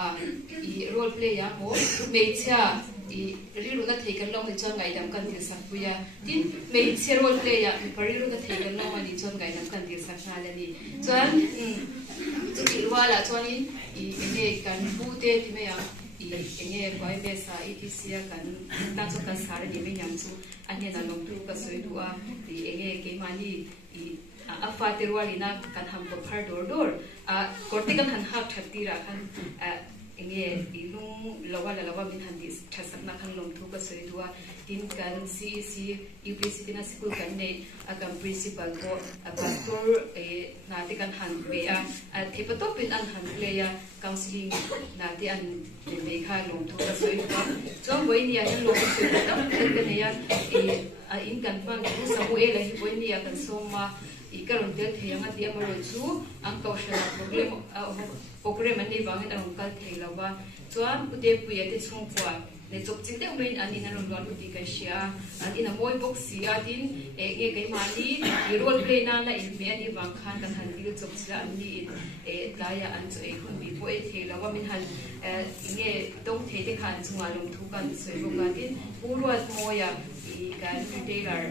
role play ya mo me cha riru na thei kan long ni chon ngai dam kan thil sak puya tin me che role play ya pariru na thei kan long ani chon ngai dam kan thil sak na le ni chuan chu ti wala chuan in enge kan bu te ti me ya enge koi besa ETC kan ta chu kan sar ni me yang chu ane na long tu ka soi du a enge ke mani a fatirwalina kan ham ko phar dor korte kan han hak thati ra kan enge ilung lawa min han dis thasak na kan long thu ka soi du a tin kan CEC UPC na school kan ne akam principal ko pastor na ti kan han be a thepato pin an han le ya counseling na ti an me kha long thu ka soi du a chong boi ni a hin long soi du ta kan ne ya in kan pang ku samu e la hi boi ni a kan soma ikaron tel theyanga ti amaro chu ang kaushala program ani bangin ang kal theilawa chuan ute puya te chungkwa le chok ching te main ani na ron ron uti ka sia ani na moi box sia din nge kai mani i role play na in me ani bang khan kan han bil chok chila ani daya an chu khun bi po theilawa min han nge tong the te khan chunga lom thu kan soi ro ka din purwa moya i kan retailer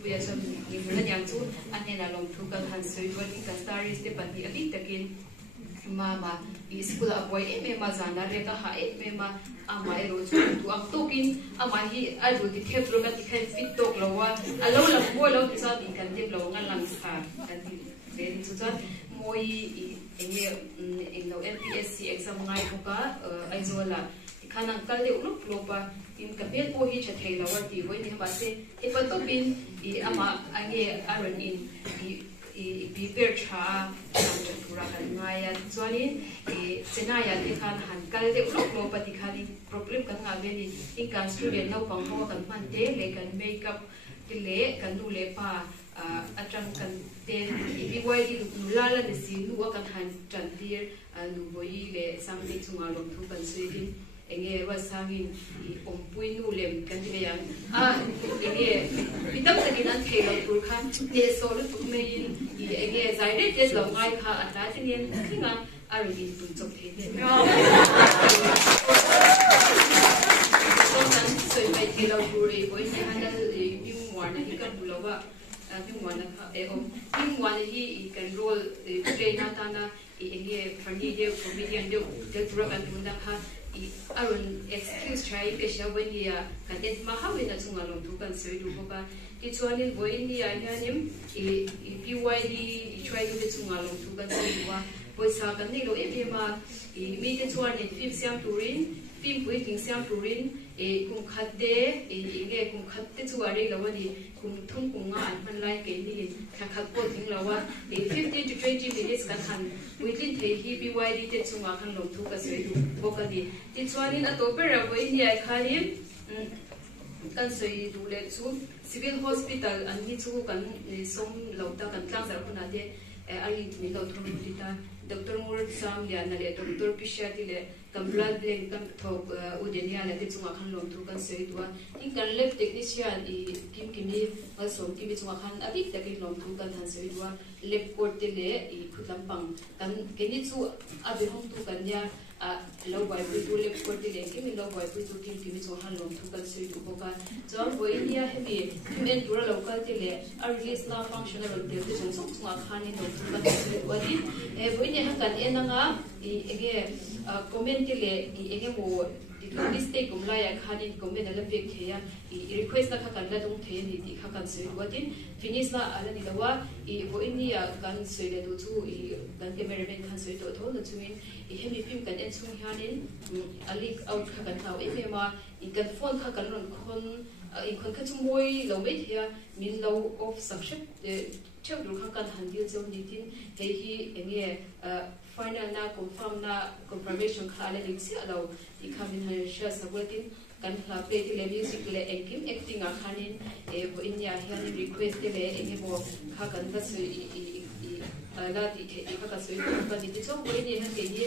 puya sam ni mula yang chu ani na lom thu kan han soi ro ni ka stars te pati ali takin mama school boy ma zana re ka ha ma ama ero chu tu am tokin ama hi adu ti thep ro ka ti khan fit tok lowa alo la boy lo ti sa ti kan te lo ngal lang sa kan ti den chu cha moi enge englo MPSC exam ngai ko ka aizola khana kal de uluk lopa in ka bel po hi cha thei lowa ti hoi ni ba se e pa to bin ama ange aron in prepare cha samja pura kan ngaya chuanin chenaya te khan han kal de ulok lo pati khali problem kan nga veni in kan student no pang ho kan man te le kan makeup ti le kan du le pa atang kan te BYD lula ne si lu kan han tan dir lu boi le sang de chunga lom thu kan suidin enge wa sangin ompui nu lem kan ti yang enge pitam takin an thelo tur khan te so lu tu me enge zaide te lo ngai kha ata tin thinga arugin tu chok the ne so kan soi pai thelo tur e boi ni handal bim warna hi kan bulowa bim warna bim warna hi kan role train ta na enge funny de comedian de tur kan tunda kha aron excuse try ke shawania kadet mahawina chunga long thu kan soi du boka ti chuanin boinia hianim PYD try du chunga long thu kan soi wa poisa kan ni lo ema mi te chuanin film siam turin film puiting siam turin kum khatte nge kum khatte chuari lawani kum thung kunga an lai ke ni khat po thing lawa 15 to 20 minutes kan han within the hi BYD te chunga khan long thu ka soi du boka di ti chuanin a to pera boinia khalim kan soi du le chu civil hospital an ni chu kan som lauta kan tlang sar khuna de ali ni lo thum dita Dr. Mur Sam ya na le Dr. Pishati le kan blood bank kan thok udenia le te chunga khan lom thu kan soi duwa in kan lab technician kim ni asom ki bi chunga khan adik takin lom thu kan han soi duwa lab court te le khutlam pang kan keni chu abi hom tu kan ya lo bai pu tu lab court te le kim lo bai pu tu kim chu han lom thu kan soi du boka chong boi india hebi men dura local te le a release na functional te chung chunga khan ni lom thu kan soi duwa di boi ne han kan enanga ege comment le ege mo mistake kumla ya khanin comment ala pek theya request na khakan la dung the ni ti khakan soi watin finish na ala ni lawa bo india kan soi le du chu kan cameraman khan soi to thol na chuin hemi film kan en chung hianin alik out khakan thaw efema kan phone khakan ron khon khon kha chu moi lo me thia min lo of subscribe cheu dur khakan handil cheu ni tin he hi enge final na confirmation khala liksi alo ikhamin ha sha sawatin kan ha play le music le acting a khanin bo inya hian request le enge bo kha kan ba su la ti kha ka su ba ni ti chong bo ni han ke ni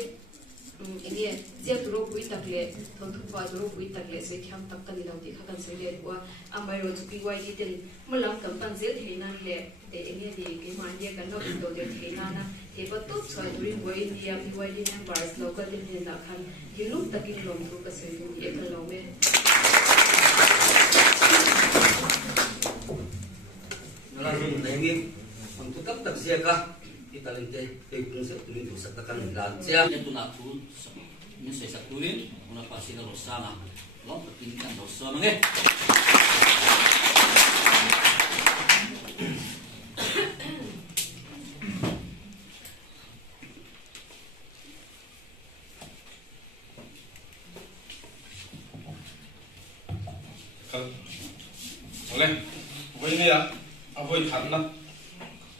enge sia duro pui takle thon thu pa duro pui takle se kham tak kan lo ti kha kan se le wa amai ro chu PYD ten mulam kam pan zel theina le enge di ke man ye kan no do de theina na e ba to choi during boy india PYD members local in na khan hilu takin lom thu ka se du e kan lo me nala rin nai ang tu kap tak sia ka italente e kung se tu ni tu sa kan la sia tu na tu min sei saturin una pasina rosama lo tin kan rosa mange Oleh, voi ni à, voi khăn na.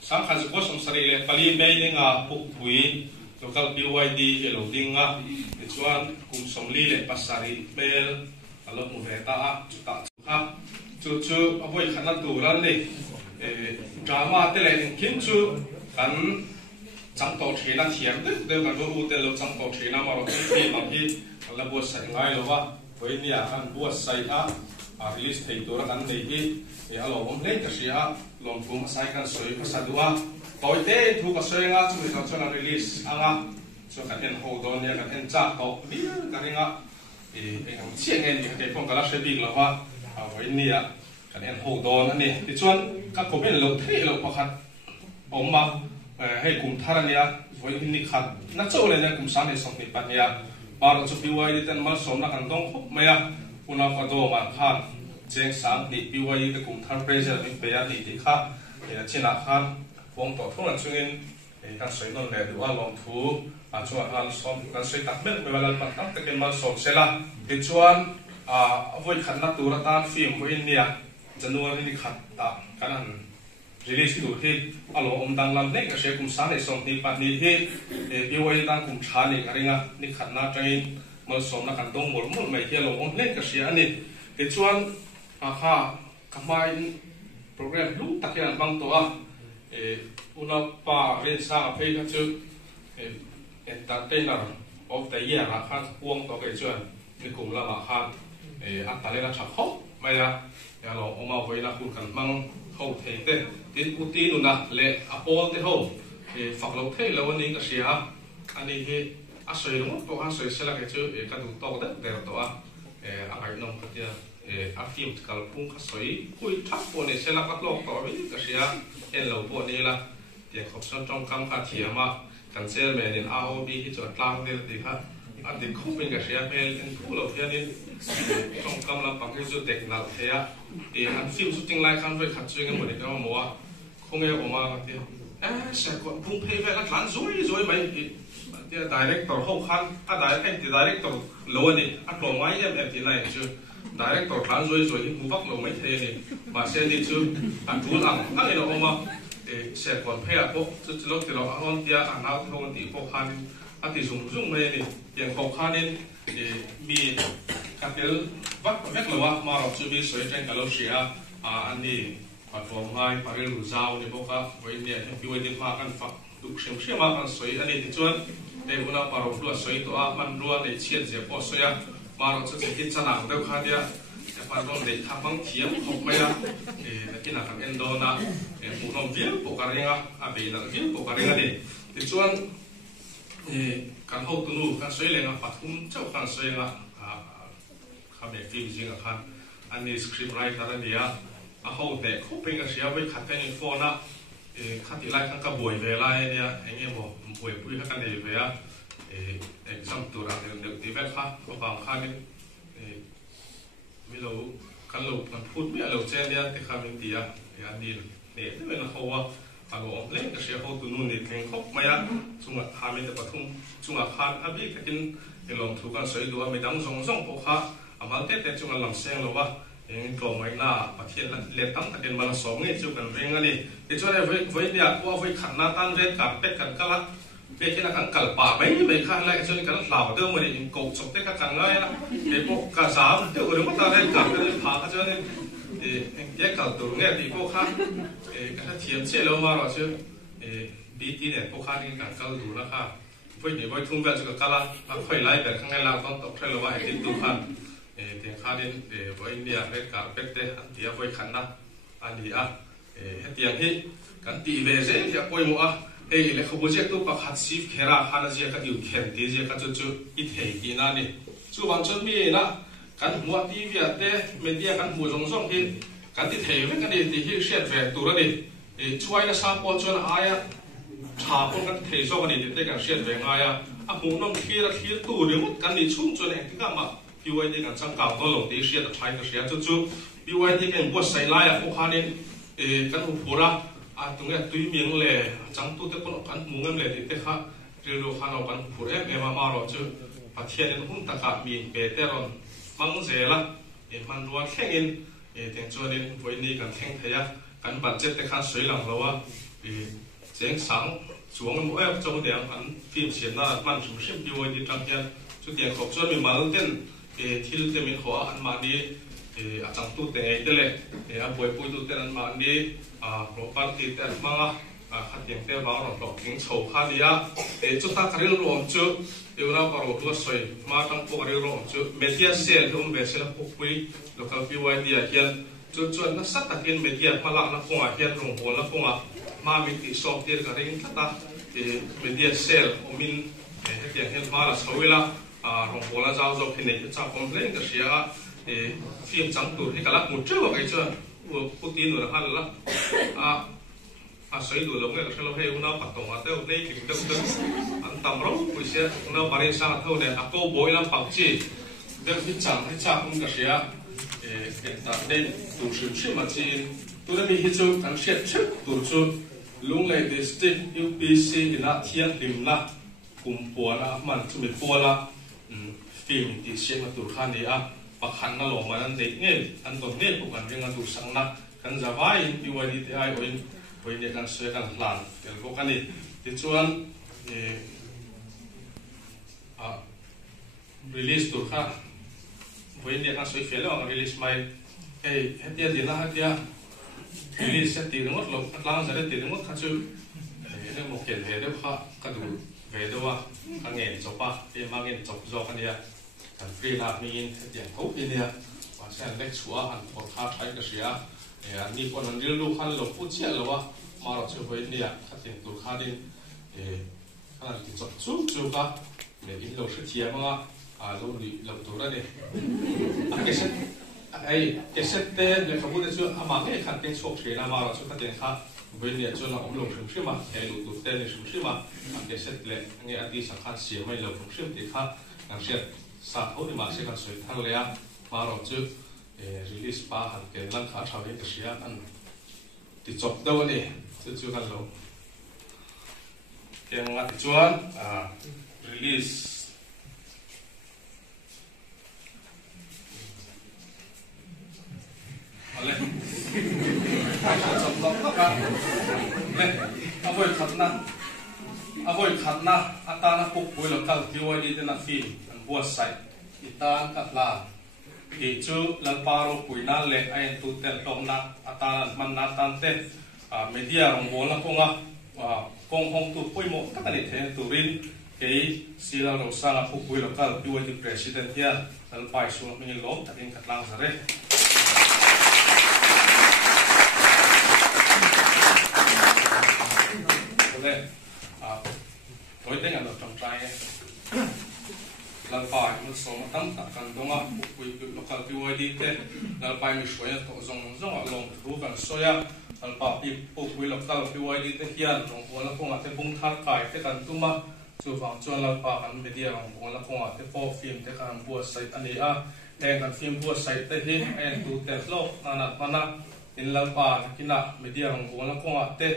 Sáng khăn có sòng sari le, pali bay ni ngà buk bui, local BYD hello ding ngà, chuan kum som li le pasari bel, alo mu ve ta ta ha, chu voi khăn na tu ran ni, drama te le kin chu kan chang to thina thiam de kan ru te lo chang to thina ma ro ti ma hi la bo sai ngai lo wa, voi ni à kan bo sai a release thei tura kan nei hi alo om le ka sia lom kum sai kan soi ka sadua toite thu ka soi nga chu ka chona release anga so kan en ho don ya kan en cha to bi ka ringa ang chieng en ni ka phong ka la se bi lo wa voi ni a kan en ho don ani ti chuan ka ko ben lo thei lo pakhat om ma hei kum tharania voi ni khat na chaw le na kum sa ne som ni pa nia par chu pi wai ten mal som na kan dong khop maya una ka do ma khan cheng sang ni BYD the kum thar pressure mi pe ya ni ti kha china khan wong to thon chungin kan soi non le du a long thu a chu han som kan soi tak mek me wala pat tak ke mal som sela ti chuan a voi khan na tur ta film ko india january ni khat ta kanan release tu hi alo om dang lam ne ka she kum sa ne som ni pa ni hi BYD dang kum tha ni karinga ni khat na train mal som na kan dong mol mol mai hi lo om len ka sia ni ti chuan aha kamai program lu takian bang to a una pa ren sa phe ka chu entertainer of the year la khan kuang to ke chuan ni kum la ma khan atalena thak ho mai ya lo oma voina kun kan mang ho thei te tin uti nu na le apol te ho fak lo thei lo ni ka sia ani he a soi lo to han soi sela ke chu ka du to de to a ai nom ka tia a film kal pung ka soi kui thak po ne sela ka lok to wi ka sia en lo po ni la ti khop son trong kam ka thiama kan sel me nin a o bi hi chu tlang de ti kha a de khu pin ka sia pel en khu lo hian in trong kam la pa ke chu tek na thea ti han film shooting lai kan ve khat chu nge mo de ka mo a khong e o ma ka ti sa ko pung phei ve la tlan zoi mai ti director ho khan a director lo ni a klong mai em ti lai chu director tlan zoi mu vak lo mai the ni ma se ni chu an tu lang ang ino oma se kon phei a po chu lo ti lo a on tia an out ho ti po khan a ti zung mai ni tiang ko khan in mi ka tel vak vek lo wa ma ro chu bi soi chen ka lo sia an ni platform ngai parel lu zau ni bo ka voi ni pi voi ni ma kan fa du shem ma kan soi ani ti chuan una paro lu soi to a man lu nei chian je po soya ma ro chu ki chana de kha dia pa ron de thapang thiam khop maya kina kan endo na mu rom vial po ka ringa a be la vial po ka ringa ni ti chuan kan ho tu nu kan soi lenga pathum chau kan soi nga kha me film jinga khan ani script writer ania a ho te khoping a sia vai khat kan phone na khati lai kan ka boi ve lai nia enge mo boi pui kan nei ve a exam tu ra de ti ve kha ko bang kha ni mi lo kan lo kan phut mi lo chen dia te kha min dia ya ni ne te men ho wa a lo on len ka sia ho tu nu ni theng khop maya chunga ha mi te pathum chunga khan abi katin elom thu kan soi do mi dang zong po kha amal te chunga lam seng lo wa eng ko mai na pathian le tam takin mala som nge chu kan reng ani ti chone voi nia ko voi khan na tan red ka pet kan kala pe kina kan kal pa mai mai khan lai chone kan law de mo ni ko chok te ka kan ngai na e po ka sam te ur mo ta red ka pe pha ka chone ye kal tur nge ti ko kha ka thiam che lo ma ro chu bi ti ne po kha ni kan kal du na kha voi ni voi thum ba chu ka kala a khoi lai be khang la ton tok thai lo wa ti tu khan tiếng khá đến với India với carpet thế anh tia với khăn na anh đi à tiếng hi kan ti về dễ thì coi mua hey le không có chuyện tu bạc hạt xíp khera khana gì cái điều khiển tí gì cái chỗ ít hay tí na nè chú bạn cho mi na kan mua TV thế media kan mua rong rong thì kan ti thấy với cái điều thì hi share về tu ra đi chú ai là sao po cho ai à thà po kan thấy so cái điều thì kan share về ngay à mu nom khira tu de mut kan ni chung chu ne ka ma BYD kan chang ka to lo ti sia ta thai ka sia chu BYD kan bo sai lai a ko khanin kan hu pura a tunga tui mieng le chang tu te ko kan mu ngam le ti te kha rilu khano kan phur em ma ro chu pathian in hun ta ka mi pe te ron mang zela man ruwa khengin teng chuanin voini kan theng theya kan budget te khan soi lang lowa cheng sang chuang mo em chong deng an phim sian na man sum sim BYD tang hian chu tiang khop chuan mi mal ten thil te min kho an ma ni a chang tu te te le a boi pui tu ten an ma ni ro pan ti te ma kha tiang te ba ro tok king chho kha dia chu ta karil rom chu eura paro tu soi ma tang po karil rom chu media sel hum be sel po pui local BYD a hian chu chuan na sat takin media mala na ko a hian rong hol na ko ma mi ti sok tir ka ring thata media sel omin he tiang hel ma la sawila rong hol na jaw jaw phine cha complain ka sia phim chang tur hi kala mu chu ka chuan putin ur hal la soi du lo nge ka lo he una pa tong a te nei ki te te an tam ro pu sia una pare sa tho ne a ko boi lam pak chi de hi chang hi cha kum ka sia ta de tu shim shim ma chi tu na mi hi chu kan shet chu tu chu lung le district UPC ina thian lim na kum po na man chu mi po la film ti sia ma tur khan ni a pakhan na lo man an de nge an to nge pu kan ringa tu sang na kan zawai BYD ti ai oin với những cái suyกันหลานเดี๋ยวพวกนี้ที่ชวนrelease ตัวค่ะvới những cái suyเฟลล์ release ไม่เฮ้ยเดี๋ยวดีนะเดี๋ยว release เสร็จตีทั้งหมดลงล้างเสร็จตีทั้งหมดข้าจูเนี่ยโมเกลเดี๋ยวค่ะก็ดูเวดว่าข้างเงินจบปะมาเงินจบจบกันเนี่ยกันฟรีลามีเงินเดี๋ยวเขาปีเนี่ยว่าเส้นเล็กชัวอันพอท้าทายก็เสียนี่คนนั้นเรียนรู้ขั้นหลบผู้เชี่ยวหรือว่ามาเราช่วยเนี่ยขัดเองตัวข้าดินขนาดที่จบจุกก็เนี่ยอินเราเสียมาเราดีเราตัวนั้นเนี่ยเกษตรเกษตรเต้เนี่ยเขาพูดได้ช่วยอามาเนี่ยขัดเองโชคเสียนะมาเราช่วยขัดเองข้าเว้นเนี่ยจนเราอมลงถึงใช่ไหมเอลูตัวเต้เนี่ยใช่ไหมเกษตรเลยเนี่ยอดีตสังขารเสียไม่เราถึงใช่ไหมที่ข้าอย่างเช่นสาธุที่มาเสียกันสวยทั้งเลยมาเราช่วยrelease ป้าหันเกณฑ์ร่างขาชาวเองก็เสียอันติดจบเดี๋ยวนี้จู่ๆกันเราเกณฑ์งานติดจวนrelease มาเลยจบแล้วกันเลยเอาไว้ขัดนะอาตานะปุ๊บไว้แล้วกันที่ไว้ดีแต่นักฟิล์มอันบัวใส่อีตานกัดลาที่จูลังปารุปุยนั่นเลยไอ้ตุเตลตรงนั้นอาตามันนัดตันเตเมดียรงโบนะพงอ่ะกงหงตุปุยโมก็ตันเทนตุรินเกี่ยสิลาเราสร้างปุ๊บปุยแล้วกันที่ไว้ที่ president ที่ลังไปส่วนมีล้มตัดเองกัดลังซะเลยเลยโดยเต็งอันดับจำใจลังไปมันสมตั้งแต่กันตรงอ่ะคุยกับ local BYD เต้ลังไปมีช่วยตัวจงลงรู้กันสวยลังไปอีกคุย local BYD เต้เฮียนลงหัวละพงอ่ะเต้บุ้งทัดไก่เต้กันตุ้มอ่ะจู่ฝั่งจวนลังไปกันไม่ดีลงหัวละพงอ่ะเต้พอฟิล์มเต้กันบัวใส่อันนี้อ่ะแทงกันฟิล์มบัวใส่เต้ที่ไอ้ตูเต้โลกนั่นน่ะมันน่ะอินลังไปกินละไม่ดีลงหัวละพงอ่ะเต้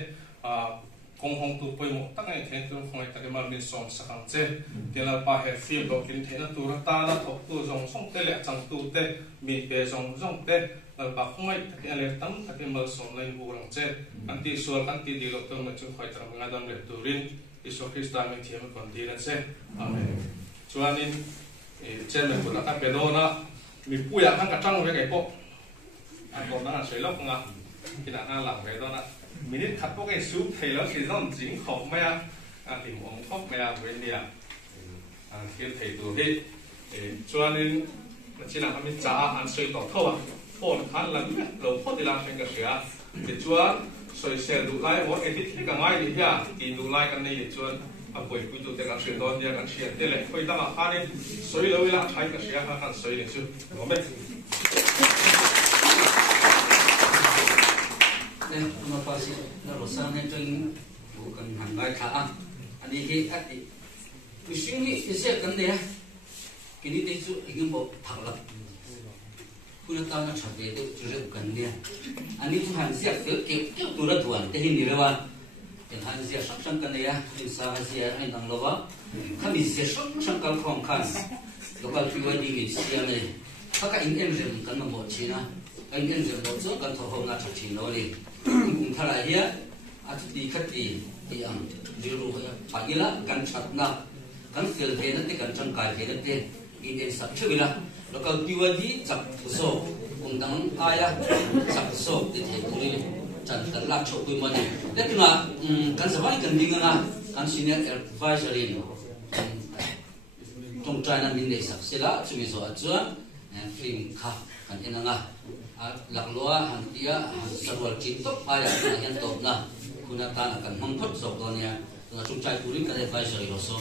กงหงตัวไปหมดตั้งไงเทนตัวคงไอ้ตะกี้มันมีสองสักครั้งเจ้เดี๋ยวเราไปเห็นฟิล์มเรากินเทนตัวตาละถกตัวส่งเตะแหลกจังตัวเตะมีเปย์ส่งเตะเราไปคงไอ้ตะกี้อะไรตั้งตะกี้มันส่งเลยบูรังเจ้อันที่ส่วนอันที่ดีเราต้องมาจุดคอยตระงานดำเนินตัวรินที่สุดคริสต์มาสเทียมก่อนดีนั่นเจ้อาเมนส่วนนี้เจ้าเป็นคนละกันเป็นโดนะมีผู้อยากทั้งกระจังไว้ไก่โป๊ะอันก่อนนั้นสวยแล้วงะกินอาหารหลังไว้ตอนนั้นมินิขัดพวกไอ้ซุปเทแล้วสิต้องจิ้งขอบไหมติ่มองขอบไหมเว้นเนี่ยเทียบเทตัวที่ส่วนนี้มันที่นั่งมีจ่าอันสวยต่อเท่าโฟนขันหลังเนี่ยเราพอดีละเป็นกระเสียแต่ส่วนสวยเสียดูไล่ว่าไอ้ที่ที่กันง่ายดีอ่ะตีดูไล่กันในส่วนเอาไปคุยตัวแต่กันสวยตอนเดียวกันเสียเท่เลยคุยตั้งอาคารนี่สวยเลยเวลาใช้กระเสียกันสวยเลยสุดรู้ไหมnên nó có sự nó sang nên trên vụ cần hàng ngày thả anh đi khi ắt đi mishing ni ise kan ne kini te chu ingin bo thakla kuna ta na chabe de jure kan ne ani tu han sia fe ke tu ra duan te hin ni rewa yang han sia sak sang kan ne ya in sa ha sia ai nang lowa kami sia sak sang kal khong khan lokal PYD ni sia ne ka in em rem kan ma bo china ai in rem bo chu kan tho ho na thak chin lo ni kum thala hia at ti khati ti ang diru pa gila kan chat na kan fil he na te kan chang kai he na te in en sak chila lokal PYD chak so kum dang aya chak so te the kuri chan kan la chok kui mani le tuna kan sa vai kan dinga na kan senior advisory no tong china min ne sak sila chumi so achua film kha kan enanga lakloa hantia sarwal chintok aya kan top na kuna ta kan mangkhot sok donia chung chai turin kan advisory ro so